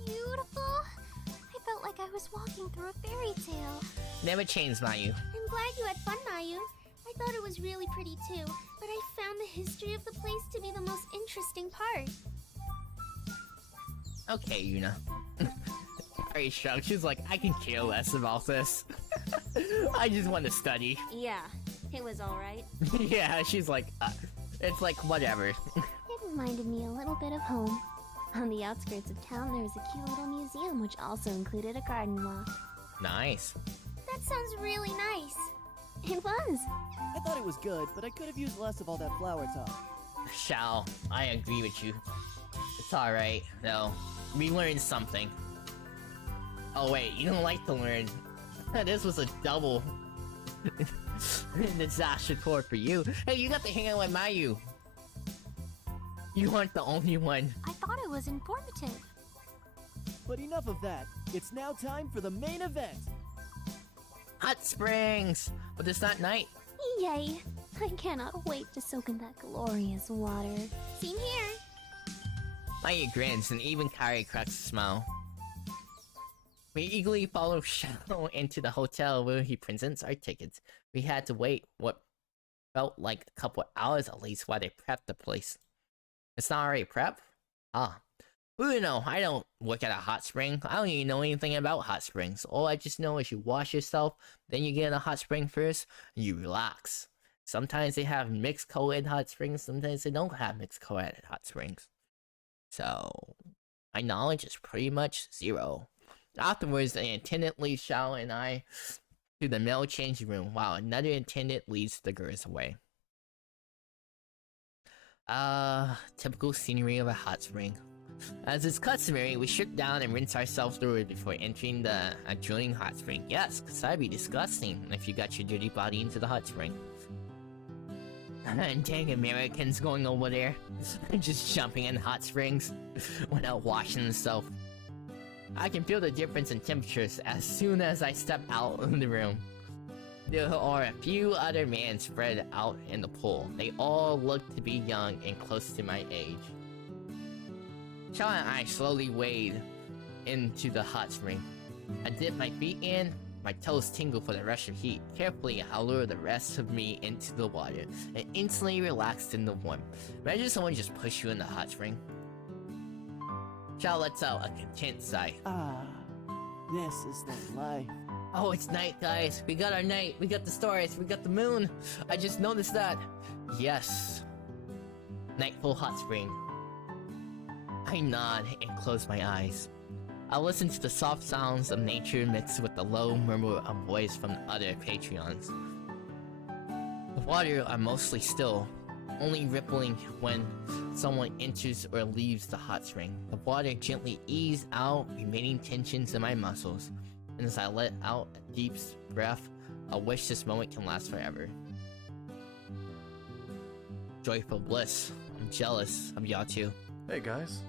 beautiful. I felt like I was walking through a fairy tale. Never change, Mayu. I'm glad you had fun, Mayu. I thought it was really pretty too, but I found the history of the place to be the most interesting part. Okay, Yuna. Very shocked. She's like, I can care less about this. I just want to study. Yeah, it was alright. Yeah, she's like, it's like, whatever. It reminded me a little bit of home. On the outskirts of town, there was a cute little museum which also included a garden walk. Nice. That sounds really nice. It was. I thought it was good, but I could have used less of all that flower talk. Shao, I agree with you. It's alright, though. We learned something. Oh wait, you don't like to learn. This was a double disaster tour for you. Hey, you got to hang out with Mayu. You aren't the only one. I thought it was informative. But enough of that. It's now time for the main event. Hot springs! But it's not night. Yay! I cannot wait to soak in that glorious water. Same here. Mayu grins and even Kari cracks a smile. We eagerly follow Shao into the hotel where he presents our tickets. We had to wait what felt like a couple hours at least while they prepped the place. It's not already prep? Ah. Well, you know, I don't work at a hot spring. I don't even know anything about hot springs. All I just know is you wash yourself, then you get in a hot spring first, and you relax. Sometimes they have mixed co-ed hot springs, sometimes they don't have mixed co-ed hot springs. So, my knowledge is pretty much zero. Afterwards, the attendant leads Shao and I to the male changing room, while another attendant leads the girls away. Typical scenery of a hot spring. As is customary, we strip down and rinse ourselves through it before entering the adjoining hot spring. Yes, because that'd be disgusting if you got your dirty body into the hot spring. And dang Americans going over there, just jumping in hot springs without washing themselves. I can feel the difference in temperatures as soon as I step out of the room. There are a few other men spread out in the pool. They all look to be young and close to my age. Shao and I slowly wade into the hot spring. I dip my feet in, my toes tingle for the rush of heat. Carefully, I lure the rest of me into the water and instantly relaxed in the warmth. Imagine someone just push you in the hot spring. Shao lets out a content sigh. Ah, this is the life. Oh, it's night, guys. We got our night. We got the stars. We got the moon. I just noticed that. Yes. Nightfall hot spring. I nod and close my eyes. I listen to the soft sounds of nature mixed with the low murmur of voice from other Patreons. The water are mostly still, only rippling when someone enters or leaves the hot spring. The water gently eases out remaining tensions in my muscles, and as I let out a deep breath, I wish this moment can last forever. Joyful bliss. I'm jealous of y'all too. Hey guys.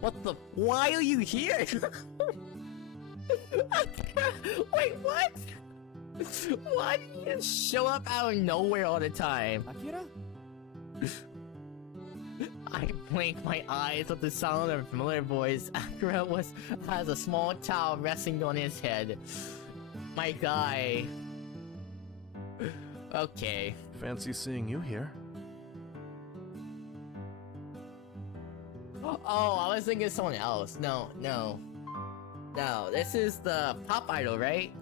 What the? Why are you here? Wait, what? Why do you show up out of nowhere all the time? Akira? I blink my eyes at the sound of a familiar voice. Akira has a small towel resting on his head. My guy. Okay. Fancy seeing you here. Oh, I was thinking of someone else. No. This is the pop idol, right?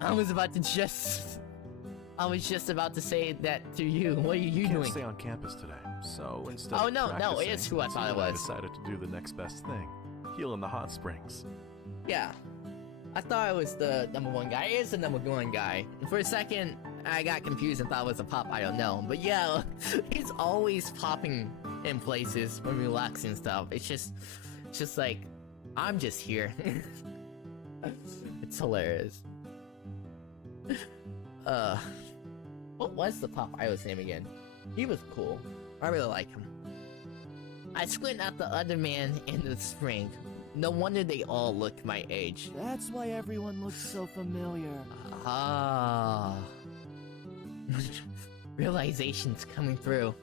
I was just about to say that to you. What are you Can't doing? stay on campus today, so instead Oh, of no, it is practicing, who I thought it Tina and I was. decided to do the next best thing. Heal in the hot springs. Yeah. I thought it was the number one guy. It is the number one guy. For a second, I got confused and thought it was a pop idol. No, but yeah, he's always popping in places when relaxing stuff. It's just like, I'm just here. It's hilarious. What was the pop idol's name again? He was cool. I really like him. I squint at the other man in the spring. No wonder they all look my age. That's why everyone looks so familiar. Ah. realization's coming through.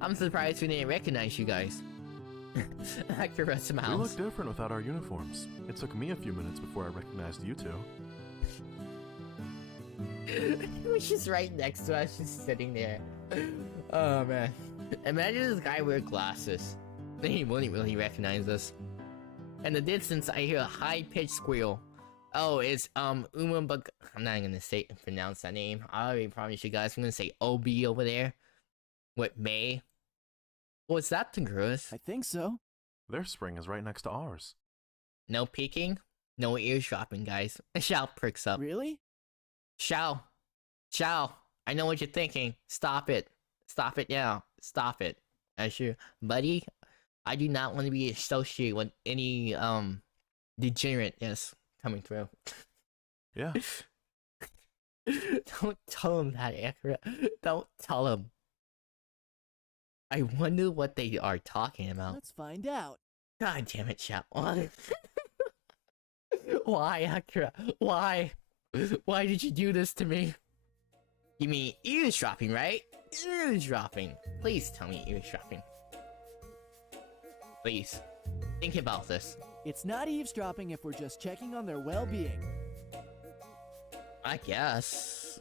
I'm surprised we didn't recognize you guys. Akira We smiles. look different without our uniforms. It took me a few minutes before I recognized you two. She's right next to us, she's sitting there. Oh man. Imagine this guy with glasses. Then he wouldn't really recognize us. In the distance, I hear a high-pitched squeal. Oh, it's Umabug. I'm not gonna pronounce that name. I already promised you guys. I'm gonna say OB over there. With May. Was that the girls? I think so. Their spring is right next to ours. No peeking, no eavesdropping, guys. Xiao pricks up. Really? Xiao, I know what you're thinking. Stop it. Stop it now. Stop it. Buddy, I do not want to be associated with any degenerateness coming through. Yeah. Don't tell him that, Akira. Don't tell him. I wonder what they are talking about. Let's find out. God damn it, Xiao. Why, Akira? Why? Why did you do this to me? You mean eavesdropping, right? Eavesdropping. Please tell me eavesdropping. Please. Think about this. It's not eavesdropping if we're just checking on their well-being. I guess.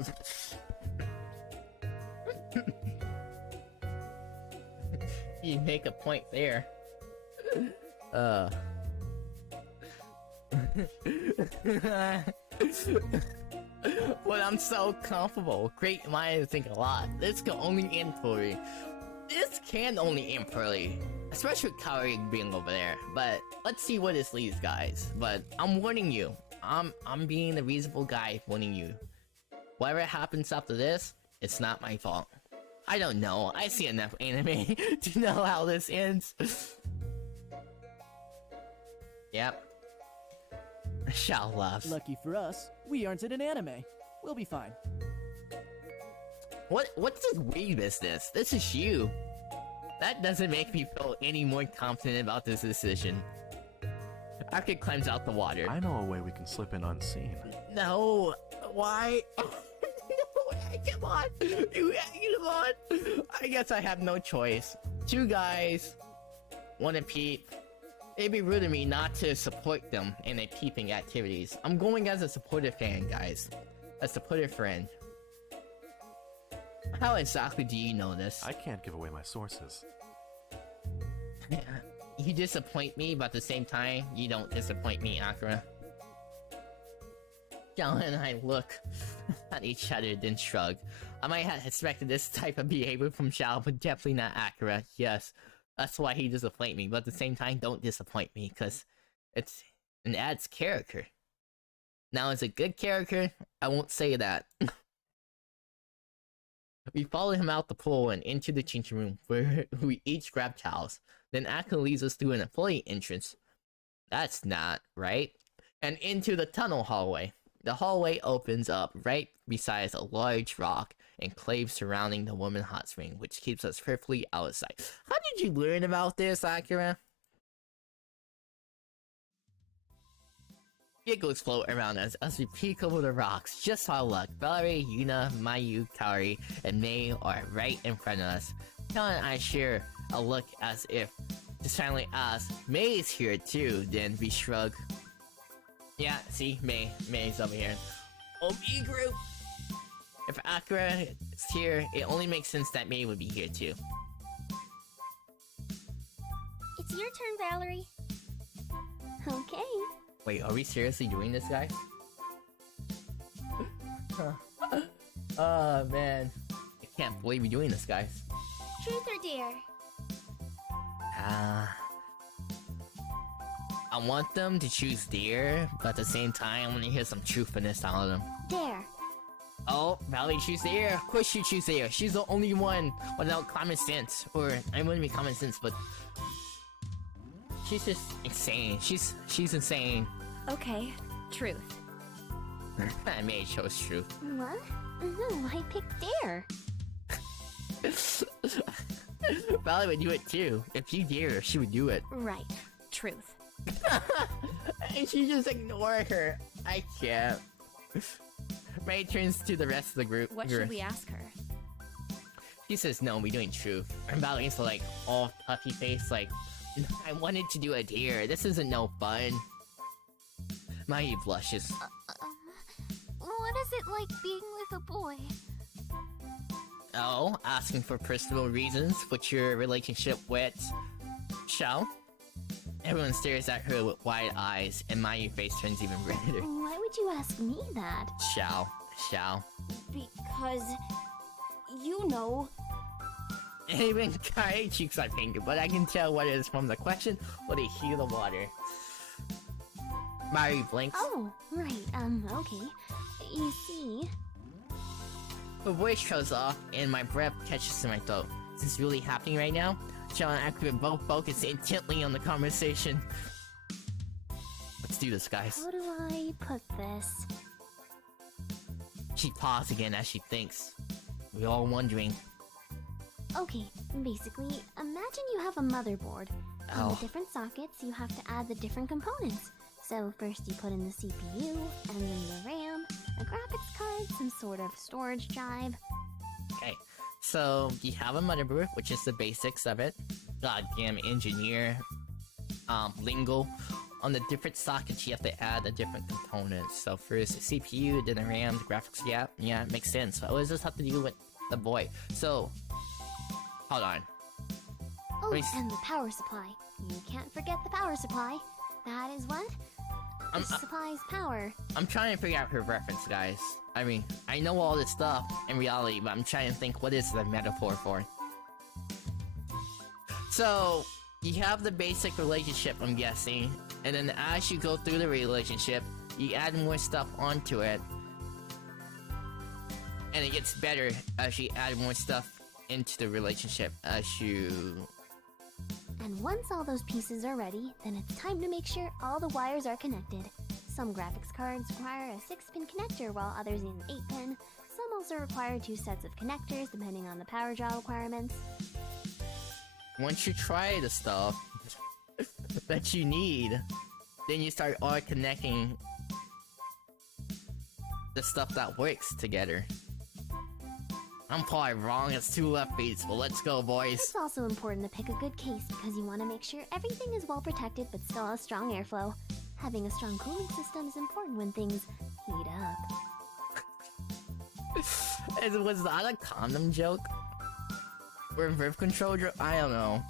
You make a point there. But I'm so comfortable. Great minds think alike. This can only end poorly. This can end poorly. Especially with Kaori being over there. But let's see where this leads, guys. But I'm warning you. I'm being the reasonable guy warning you. Whatever happens after this, it's not my fault. I don't know. I see enough anime to know how this ends. Yep. Xiao laughs. Lucky for us, we aren't in an anime. We'll be fine. What's this we business? This is you. That doesn't make me feel any more confident about this decision. Akira climbs out the water. I know a way we can slip in unseen. No. Why? No, come on. Come on. I guess I have no choice. Two guys want to peep. It'd be rude of me not to support them in their peeping activities. I'm going as a supportive fan, guys. A supportive friend. How exactly do you know this? I can't give away my sources. You disappoint me, but at the same time, you don't disappoint me, Akira. Xiao and I look at each other, then shrug. I might have expected this type of behavior from Xiao, but definitely not Akira. Yes, that's why he disappoints me, but at the same time, don't disappoint me, because it adds character. Now, as a good character, I won't say that. We follow him out the pool and into the changing room, where we each grab towels. Then Akira leads us through an employee entrance. That's not right. And into the tunnel hallway. The hallway opens up right beside a large rock enclave surrounding the woman hot spring, which keeps us perfectly out of sight. How did you learn about this, Akira? Giggles float around us as we peek over the rocks. Just our luck. Valerie, Yuna, Mayu, Kaori, and May are right in front of us. Kel and I share a look as if to silently ask, May is here too, then we shrug. Yeah, see, May's over here. OB group! If Akira is here, it only makes sense that May would be here too. It's your turn, Valerie. Okay. Wait, are we seriously doing this, guys? Oh man, I can't believe we're doing this, guys. Truth or dare? I want them to choose dare, but at the same time, I want to hear some truthfulness out of them. Dare. Oh, Valerie choose dare. Of course she choose dare. She's the only one without common sense, or I wouldn't be common sense, but she's just insane. She's insane. Okay, truth. I may chose truth. What? No, I picked dare. Valerie would do it too. If you dare her, she would do it. Right, truth. And she just ignored her. I can't. May turns to the rest of the group. What should we ask her? He says no, we're doing truth. And Valerie's like all puffy face, like, I wanted to do it here. This isn't no fun. Mayu blushes. What is it like being with a boy? Oh, asking for personal reasons. What's your relationship with Xiao? Everyone stares at her with wide eyes, and Mayu face turns even redder. Why would you ask me that? Xiao. Because... you know... Even Kai cheeks are pink, but I can tell what it is from the question or the heat of the water. Mayu blinks. Oh, right, okay. You see... My voice trails off, and my breath catches in my throat. Is this really happening right now? Xiao and Akira both focus intently on the conversation. Let's do this, guys. How do I put this? She pauses again as she thinks. We're all wondering. Okay, basically, imagine you have a motherboard. On the different sockets, you have to add the different components. So first you put in the CPU, and then the RAM, a graphics card, some sort of storage drive. Okay, so you have a motherboard, which is the basics of it. Goddamn engineer lingo. On the different sockets, you have to add the different components. So first the CPU, then the RAM, the graphics. Yeah, it makes sense. But what does this have to do with the boy? So, hold on. Oh, and the power supply. You can't forget the power supply. That is what? Supplies power. I'm trying to figure out her reference, guys. I mean, I know all this stuff in reality, but I'm trying to think what is the metaphor for. So, you have the basic relationship, I'm guessing, and then as you go through the relationship, you add more stuff onto it, and it gets better as you add more stuff into the relationship as you... And once all those pieces are ready, then it's time to make sure all the wires are connected. Some graphics cards require a 6-pin connector while others need an 8-pin. Some also require 2 sets of connectors depending on the power draw requirements. Once you try the stuff that you need, then you start all connecting the stuff that works together. I'm probably wrong, it's 2 left beats, but let's go, boys. It's also important to pick a good case because you want to make sure everything is well protected but still has strong airflow. Having a strong cooling system is important when things heat up. Was that a condom joke? Or birth control joke? I don't know.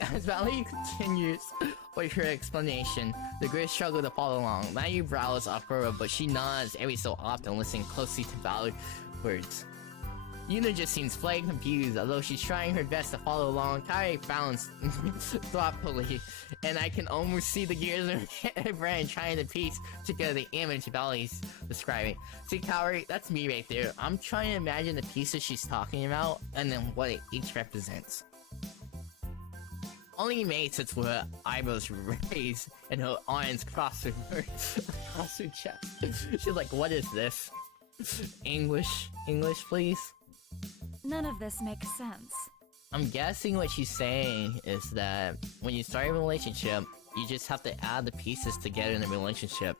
As Valerie continues with her explanation, the girls struggle to follow along. Mayu brows awkward, but she nods every so often, listening closely to Valerie's words. Yuna just seems flat confused, although she's trying her best to follow along. Kairi frowns thoughtfully, and I can almost see the gears in her brain trying to piece together the image Valerie's describing. See, Kairi, that's me right there. I'm trying to imagine the pieces she's talking about, and then what it each represents. Only May sits with her eyebrows raised and her arms crossed her chest. She's like, what is this? English, please? None of this makes sense. I'm guessing what she's saying is that when you start a relationship, you just have to add the pieces together in the relationship.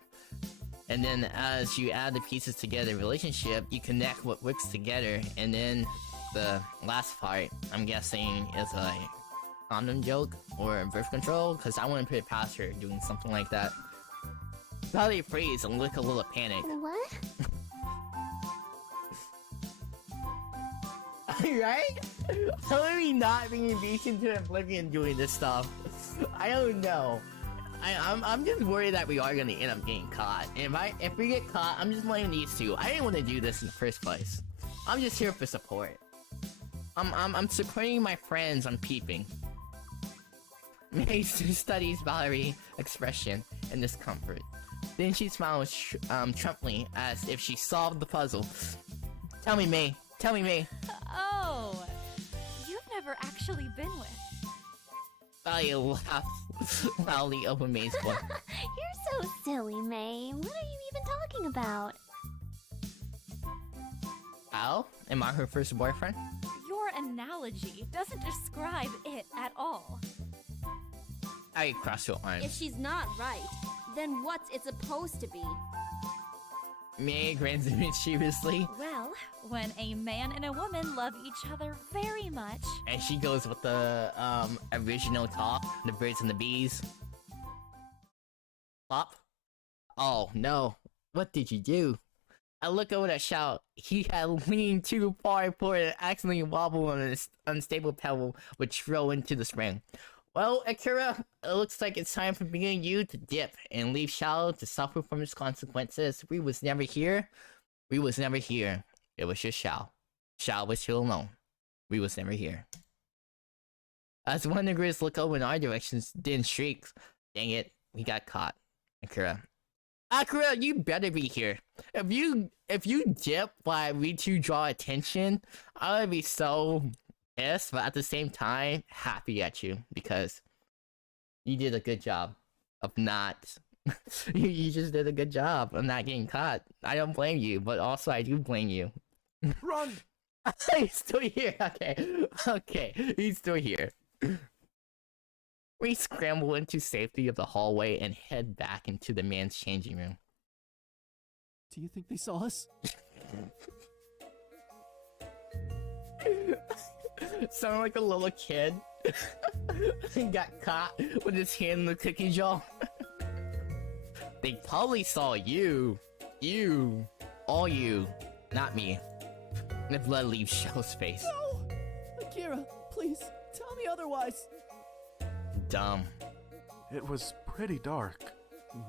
And then as you add the pieces together in the relationship, you connect what works together. And then the last part, I'm guessing, is a condom joke or birth control, because I wouldn't put it past her doing something like that. Valerie freeze and look a little panic. What? Right? How are we not being beat into oblivion doing this stuff? I don't know. I'm just worried that we are gonna end up getting caught. And if we get caught, I'm just blaming these two. I didn't want to do this in the first place. I'm just here for support. I'm supporting my friends on peeping. Mace studies Valerie's expression and discomfort. Then she smiles trumply as if she solved the puzzle. Tell me, May. Tell me, May. Oh, you've never actually been with. Valerie laughs loudly over May's book. You're so silly, May. What are you even talking about? Al? Am I her first boyfriend? Your analogy doesn't describe it at all. I cross your arms. If she's not right, then what's it supposed to be? May grins mischievously. Well, when a man and a woman love each other very much. And she goes with the original talk, the birds and the bees. Plop. Oh no, what did you do? I look over at Xiao. He had leaned too far forward and accidentally wobbled on an unstable pebble, which throw into the spring. Well, Akira, it looks like it's time for me and you to dip and leave Xiao to suffer from its consequences. We was never here. We was never here. It was just Xiao. Xiao was here alone. We was never here. As one of the grizz look over in our directions, then shrieks. Dang it, we got caught. Akira. Akira, you better be here. If you dip while we two draw attention, I would be so pissed, but at the same time, happy at you because you did a good job of not. You just did a good job of not getting caught. I don't blame you, but also I do blame you. Run! He's still here. Okay, he's still here. We scramble into safety of the hallway and head back into the man's changing room. Do you think they saw us? Sound like a little kid. He got caught with his hand in the cookie jar. They probably saw you. You. All you. Not me. The blood leaves Shell's face. No! Akira, please, tell me otherwise. Dumb. It was pretty dark.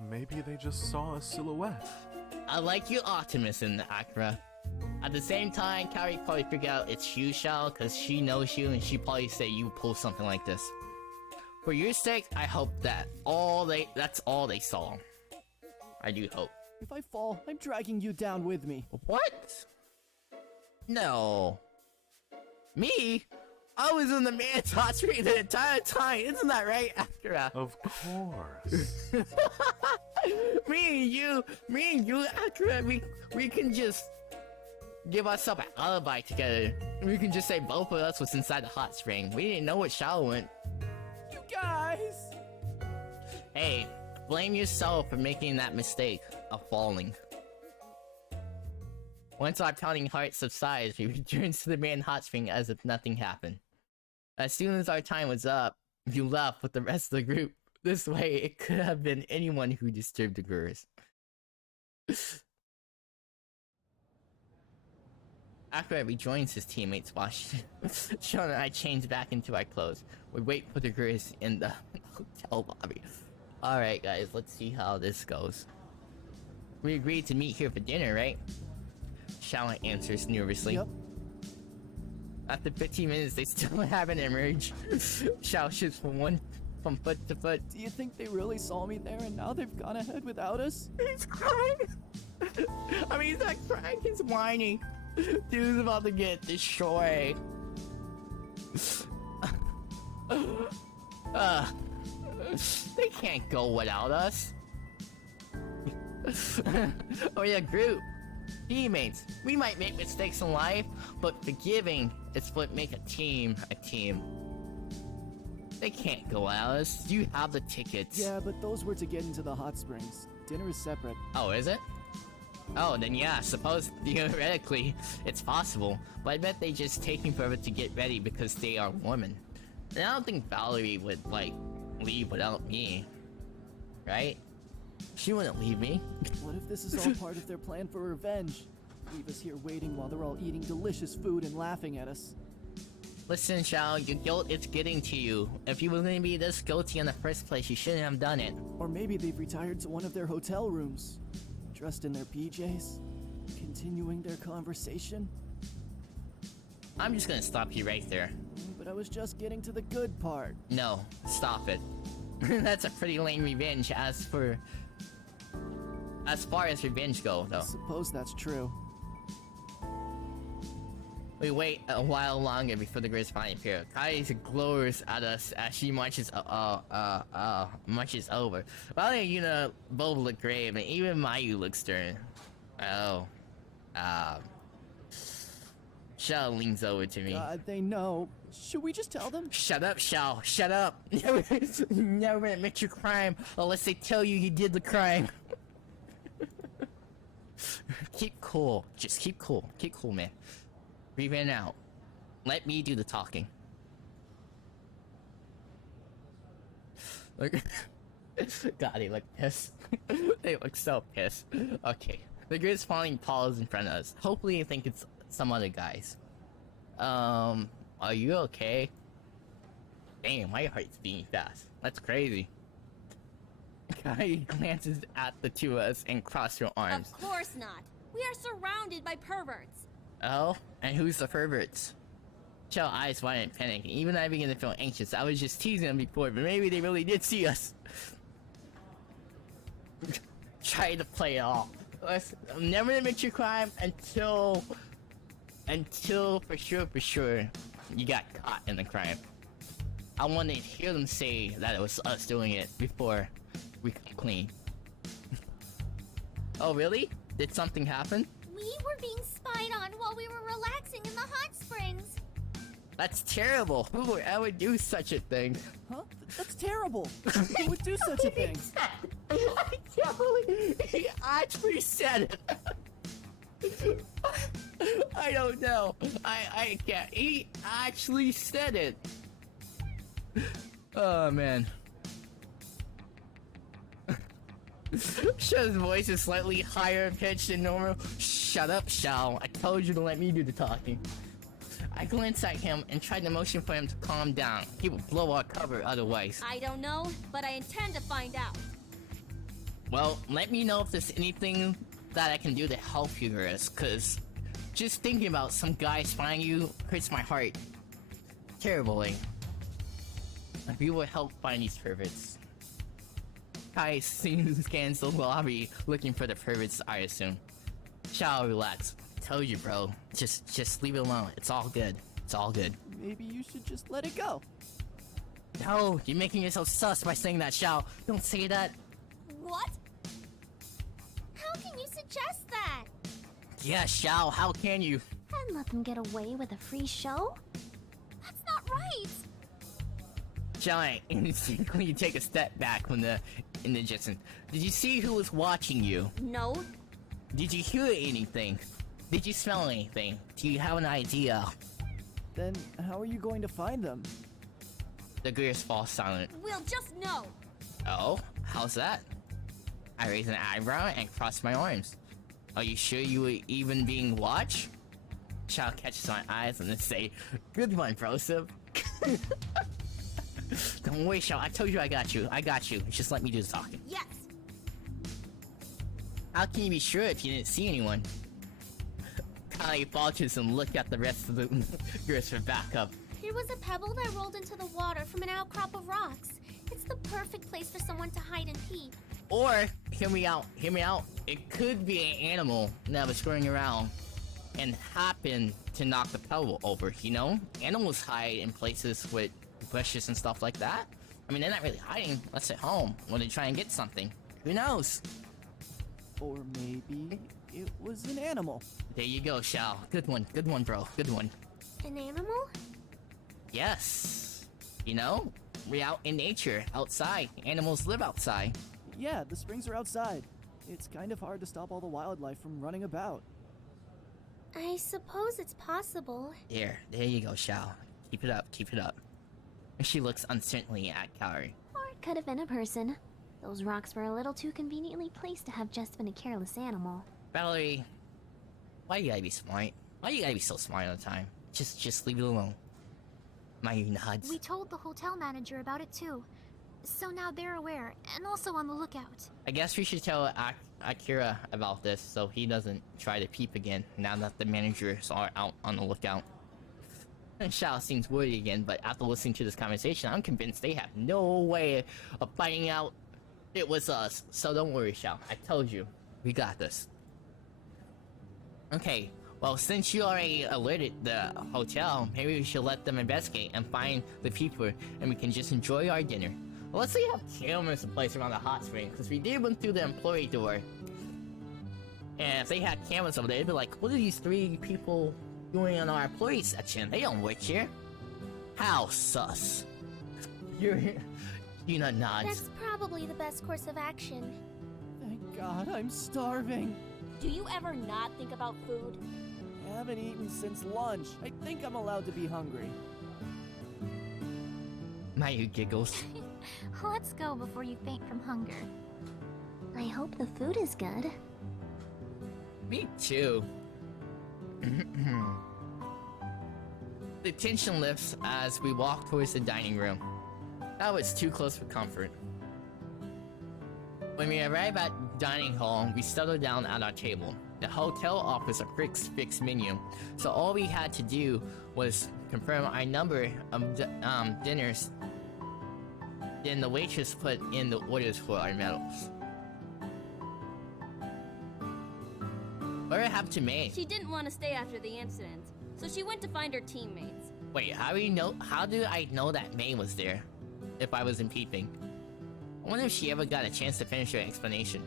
Maybe they just saw a silhouette. I like your optimism, Akira. At the same time, Kaori probably figured out it's you, Shao, because she knows you and she probably say you pull something like this. For your sake, I hope that's all they saw. I do hope. If I fall, I'm dragging you down with me. What? No. Me? I was in the man's hot street the entire time, isn't that right, Akira? Of course. me and you, Akira, we can just give ourselves an alibi together. We can just say both of us was inside the hot spring. We didn't know what Shao went. You guys! Hey, blame yourself for making that mistake of falling. Once our pounding heart subsides, we return to the main hot spring as if nothing happened. As soon as our time was up, you left with the rest of the group. This way, it could have been anyone who disturbed the girls. Akira rejoins his teammates while Sean and I change back into our clothes. We wait for the girls in the hotel lobby. Alright guys, let's see how this goes. We agreed to meet here for dinner, right? Shaolin answers nervously. Yep. After 15 minutes, they still haven't emerged. Shao shifts from foot to foot. Do you think they really saw me there and now they've gone ahead without us? He's crying! I mean, he's not crying, he's whining. Dude's about to get destroyed. They can't go without us. Oh yeah, group. Teammates. We might make mistakes in life, but forgiving is what make a team a team. They can't go without us. You have the tickets. Yeah, but those were to get into the hot springs. Dinner is separate. Oh, is it? Oh, then yeah, suppose theoretically it's possible, but I bet they just taking forever to get ready because they are women. And I don't think Valerie would, like, leave without me. Right? She wouldn't leave me. What if this is all part of their plan for revenge? Leave us here waiting while they're all eating delicious food and laughing at us. Listen, Shao, your guilt is getting to you. If you were going to be this guilty in the first place, you shouldn't have done it. Or maybe they've retired to one of their hotel rooms. Dressed in their PJs, continuing their conversation. I'm just gonna stop you right there. But I was just getting to the good part. No, stop it. That's a pretty lame revenge as far as revenge go, though. I suppose that's true. We wait a while longer before the girls finally appear. Kai glowers at us as she munches over. Valerie and Yuna both look grave, and even Mayu looks stern. Shao leans over to me. They know. Should we just tell them? Shut up, Shao. Shut up. Never admit your crime unless they tell you you did the crime. Keep cool. Just keep cool. Keep cool, man. Breathe in and out. Let me do the talking. Look. God, they look pissed. They look so pissed. Okay. The grid's falling paws in front of us. Hopefully you think it's some other guys. Are you okay? Damn, my heart's beating fast. That's crazy. Kai glances at the two of us and crosses your arms. Of course not. We are surrounded by perverts. Oh? And who's the perverts? Shell eyes wide and panic. Even I begin to feel anxious. I was just teasing them before, but maybe they really did see us. Try to play it off. I'm never gonna admit your crime until for sure you got caught in the crime. I want to hear them say that it was us doing it before we come clean. Oh really? Did something happen? We were being spied on while we were relaxing in the hot springs. That's terrible. Who would ever do such a thing? Huh? That's terrible. Who would do such a thing? I can't believe he actually said it. I don't know. I can't. He actually said it. Oh man. Shell's voice is slightly higher pitched than normal. Shut up, Shell. I told you to let me do the talking. I glanced at him and tried to motion for him to calm down. He would blow our cover otherwise. I don't know, but I intend to find out. Well, let me know if there's anything that I can do to help you, Iris, cause just thinking about some guy spying you hurts my heart terribly. If you would help find these perverts. Kai scans the lobby looking for the perverts, I assume. Shall relax. Told you, bro. Just leave it alone. It's all good. It's all good. Maybe you should just let it go. No, you're making yourself sus by saying that, Shao. Don't say that. What? How can you suggest that? Yeah, Shao, how can you? And let them get away with a free show? That's not right. Shao, I instinctively take a step back from the indigestion. Did you see who was watching you? No. Did you hear anything? Did you smell anything? Do you have an idea? Then how are you going to find them? The Gears fall silent. We'll just know. Oh? How's that? I raise an eyebrow and cross my arms. Are you sure you were even being watched? Shao catches my eyes and then say, "Good one, Broseph." Don't worry, Shao. I told you I got you. I got you. Just let me do the talking. Yes. How can you be sure if you didn't see anyone? Kai falters and look at the rest of the Gears for backup. There was a pebble that rolled into the water from an outcrop of rocks. It's the perfect place for someone to hide and peep. Or, hear me out, it could be an animal that was scurrying around and happened to knock the pebble over, you know? Animals hide in places with bushes and stuff like that. I mean, they're not really hiding. Let's at home when they try and get something. Who knows? Or maybe it was an animal. There you go, Shao. Good one, bro. Good one. An animal? Yes. You know, we're out in nature, outside. Animals live outside. Yeah, the springs are outside. It's kind of hard to stop all the wildlife from running about. I suppose it's possible. There you go, Shao. Keep it up. She looks uncertainly at Kaori. Or it could have been a person. Those rocks were a little too conveniently placed to have just been a careless animal. Valerie, why you gotta be smart? Why you gotta be so smart all the time? Just leave it alone. My nods. We told the hotel manager about it too. So now they're aware, and also on the lookout. I guess we should tell Akira about this so he doesn't try to peep again now that the managers are out on the lookout. And Shao seems worried again, but after listening to this conversation, I'm convinced they have no way of finding out it was us. So don't worry, Shao. I told you. We got this. Okay, well, since you already alerted the hotel, maybe we should let them investigate and find the people, and we can just enjoy our dinner. Well, let's say you have cameras in place around the hot spring, because we did went through the employee door. And if they had cameras over there, they'd be like, what are these three people doing in our employee section? They don't work here. How sus. Yuna nods. That's probably the best course of action. Thank God, I'm starving. Do you ever not think about food? I haven't eaten since lunch. I think I'm allowed to be hungry. Mayu giggles. Let's go before you faint from hunger. I hope the food is good. Me too. The tension lifts as we walk towards the dining room. That was too close for comfort. When we arrive at dining hall, we settle down at our table. The hotel offers a fixed menu, so all we had to do was confirm our number of dinners. Then the waitress put in the orders for our meals. What happened to May? She didn't want to stay after the incident, so she went to find her teammates. Wait, how do I know that May was there? If I wasn't peeping. I wonder if she ever got a chance to finish her explanation.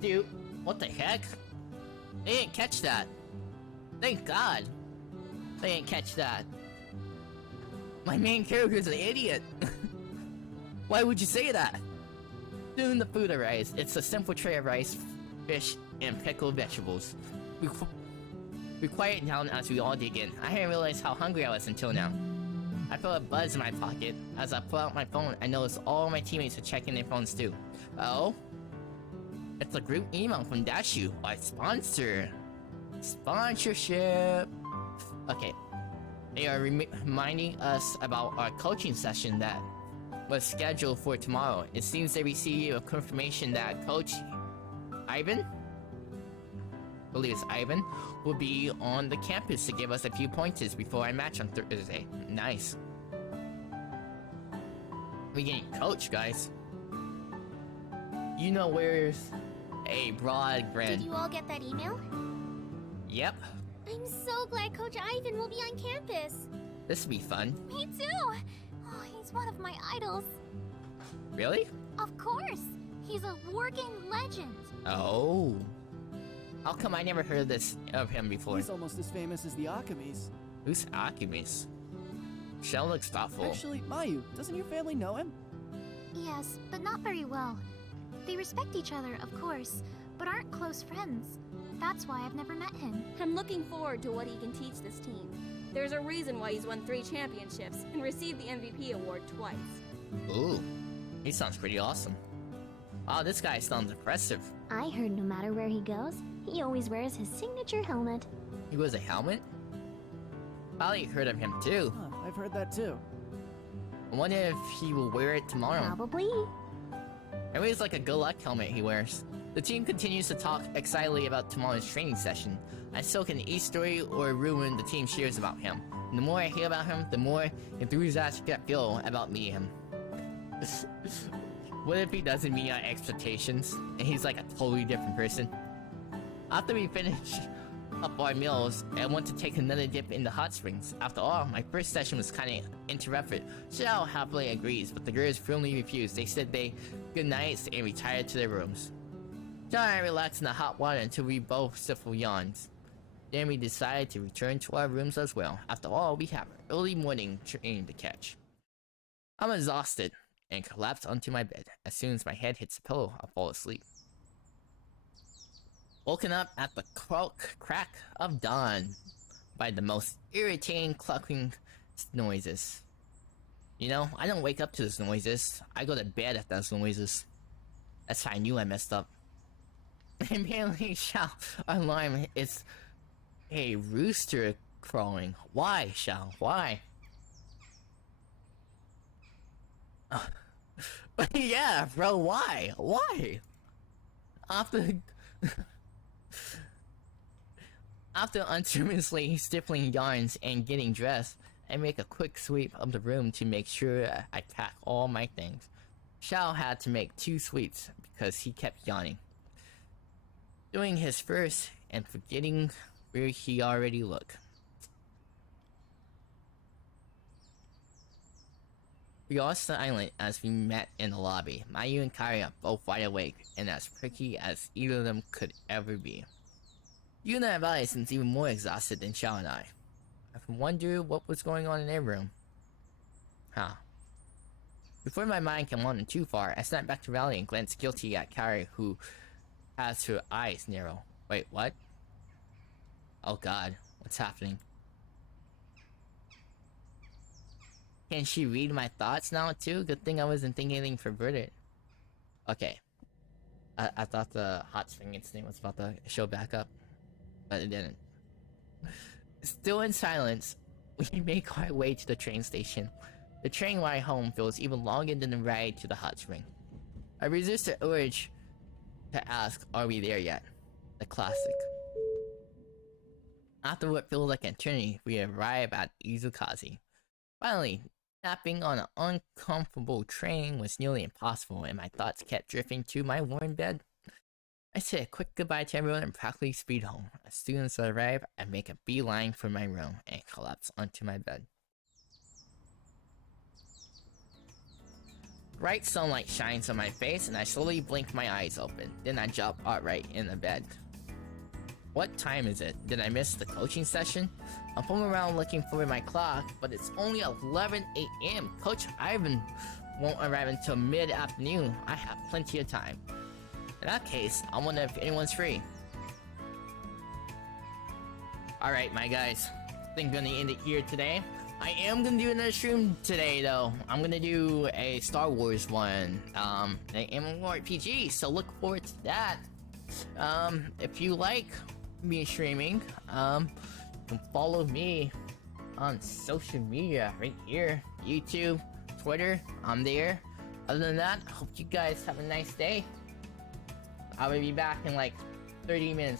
Dude, what the heck? They didn't catch that. Thank God. They didn't catch that. My main character's an idiot. Why would you say that? Soon the food arrives. It's a simple tray of rice, fish, and pickled vegetables. We quiet down as we all dig in. I hadn't realized how hungry I was until now. I felt a buzz in my pocket. As I pull out my phone, I noticed all my teammates are checking their phones too. Oh? It's a group email from Dashu, our sponsor. Sponsorship. Okay. They are reminding us about our coaching session that was scheduled for tomorrow. It seems they received a confirmation that Coach Ivan, I believe it's Ivan, will be on the campus to give us a few pointers before our match on Thursday. Nice. We're getting coached, guys. You know where's a broad grin. Did you all get that email? Yep. I'm so glad Coach Ivan will be on campus. This will be fun. Me too! Oh, he's one of my idols. Really? Of course! He's a war game legend. Oh. How come I never heard of him before? He's almost as famous as the Akamis. Who's Akimis? Shell looks thoughtful. Actually, Mayu, doesn't your family know him? Yes, but not very well. They respect each other, of course, but aren't close friends. That's why I've never met him. I'm looking forward to what he can teach this team. There's a reason why he's won 3 championships and received the MVP award twice. Ooh, he sounds pretty awesome. Wow, this guy sounds impressive. I heard no matter where he goes, he always wears his signature helmet. He wears a helmet? Probably heard of him too. Huh, I've heard that too. I wonder if he will wear it tomorrow. Probably. It was like a good luck helmet he wears. The team continues to talk excitedly about tomorrow's training session. I soak in each story or rumor the team shares about him. And the more I hear about him, the more enthusiastic I feel about meeting him. What if he doesn't meet our expectations, and he's like a totally different person? After we finish up our meals, I want to take another dip in the hot springs. After all, my first session was kinda interrupted. Xiao happily agrees, but the girls firmly refuse. They said good nights and retired to their rooms. John and I relaxed in the hot water until we both stifled yawns. Then we decided to return to our rooms as well. After all, we have an early morning train to catch. I'm exhausted and collapse onto my bed. As soon as my head hits the pillow, I'll fall asleep. Woken up at the crack of dawn by the most irritating clucking noises. You know, I don't wake up to those noises. I go to bed at those noises. That's how I knew I messed up. Apparently, Xiao, our alarm is a rooster crowing. Why, Xiao? Why? Yeah, bro, why? Why? After uncertainly stippling yarns and getting dressed, I make a quick sweep of the room to make sure I pack all my things. Xiao had to make 2 sweeps because he kept yawning. Doing his first and forgetting where he already looked. We all silent as we met in the lobby. Mayu and Kairi are both wide awake and as pricky as either of them could ever be. Yuna and Valley seems even more exhausted than Xiao and I. I wonder what was going on in their room. Huh. Before my mind can wander too far, I snapped back to Valley and glanced guilty at Kairi, who As her eyes narrow. Wait, what? Oh god, what's happening? Can she read my thoughts now too? Good thing I wasn't thinking anything perverted. Okay. I thought the hot spring incident was about to show back up, but it didn't. Still in silence, we make our way to the train station. The train ride home feels even longer than the ride to the hot spring. I resist the urge to ask, are we there yet? The classic. After what feels like an eternity, we arrive at Izukazi. Finally, napping on an uncomfortable train was nearly impossible, and my thoughts kept drifting to my warm bed. I say a quick goodbye to everyone and practically speed home. As soon as I arrive, I make a beeline for my room and collapse onto my bed. Bright sunlight shines on my face and I slowly blink my eyes open. Then I drop outright in the bed. What time is it? Did I miss the coaching session? I'm fooling around looking for my clock, but it's only 11 a.m. Coach Ivan won't arrive until mid-afternoon. I have plenty of time. In that case, I wonder if anyone's free. Alright, my guys. I think I'm gonna end it here today. I am gonna do another stream today, though. I'm gonna do a Star Wars one, an MMORPG, so look forward to that. If you like me streaming, you can follow me on social media right here, YouTube, Twitter, I'm there. Other than that, I hope you guys have a nice day. I will be back in like 30 minutes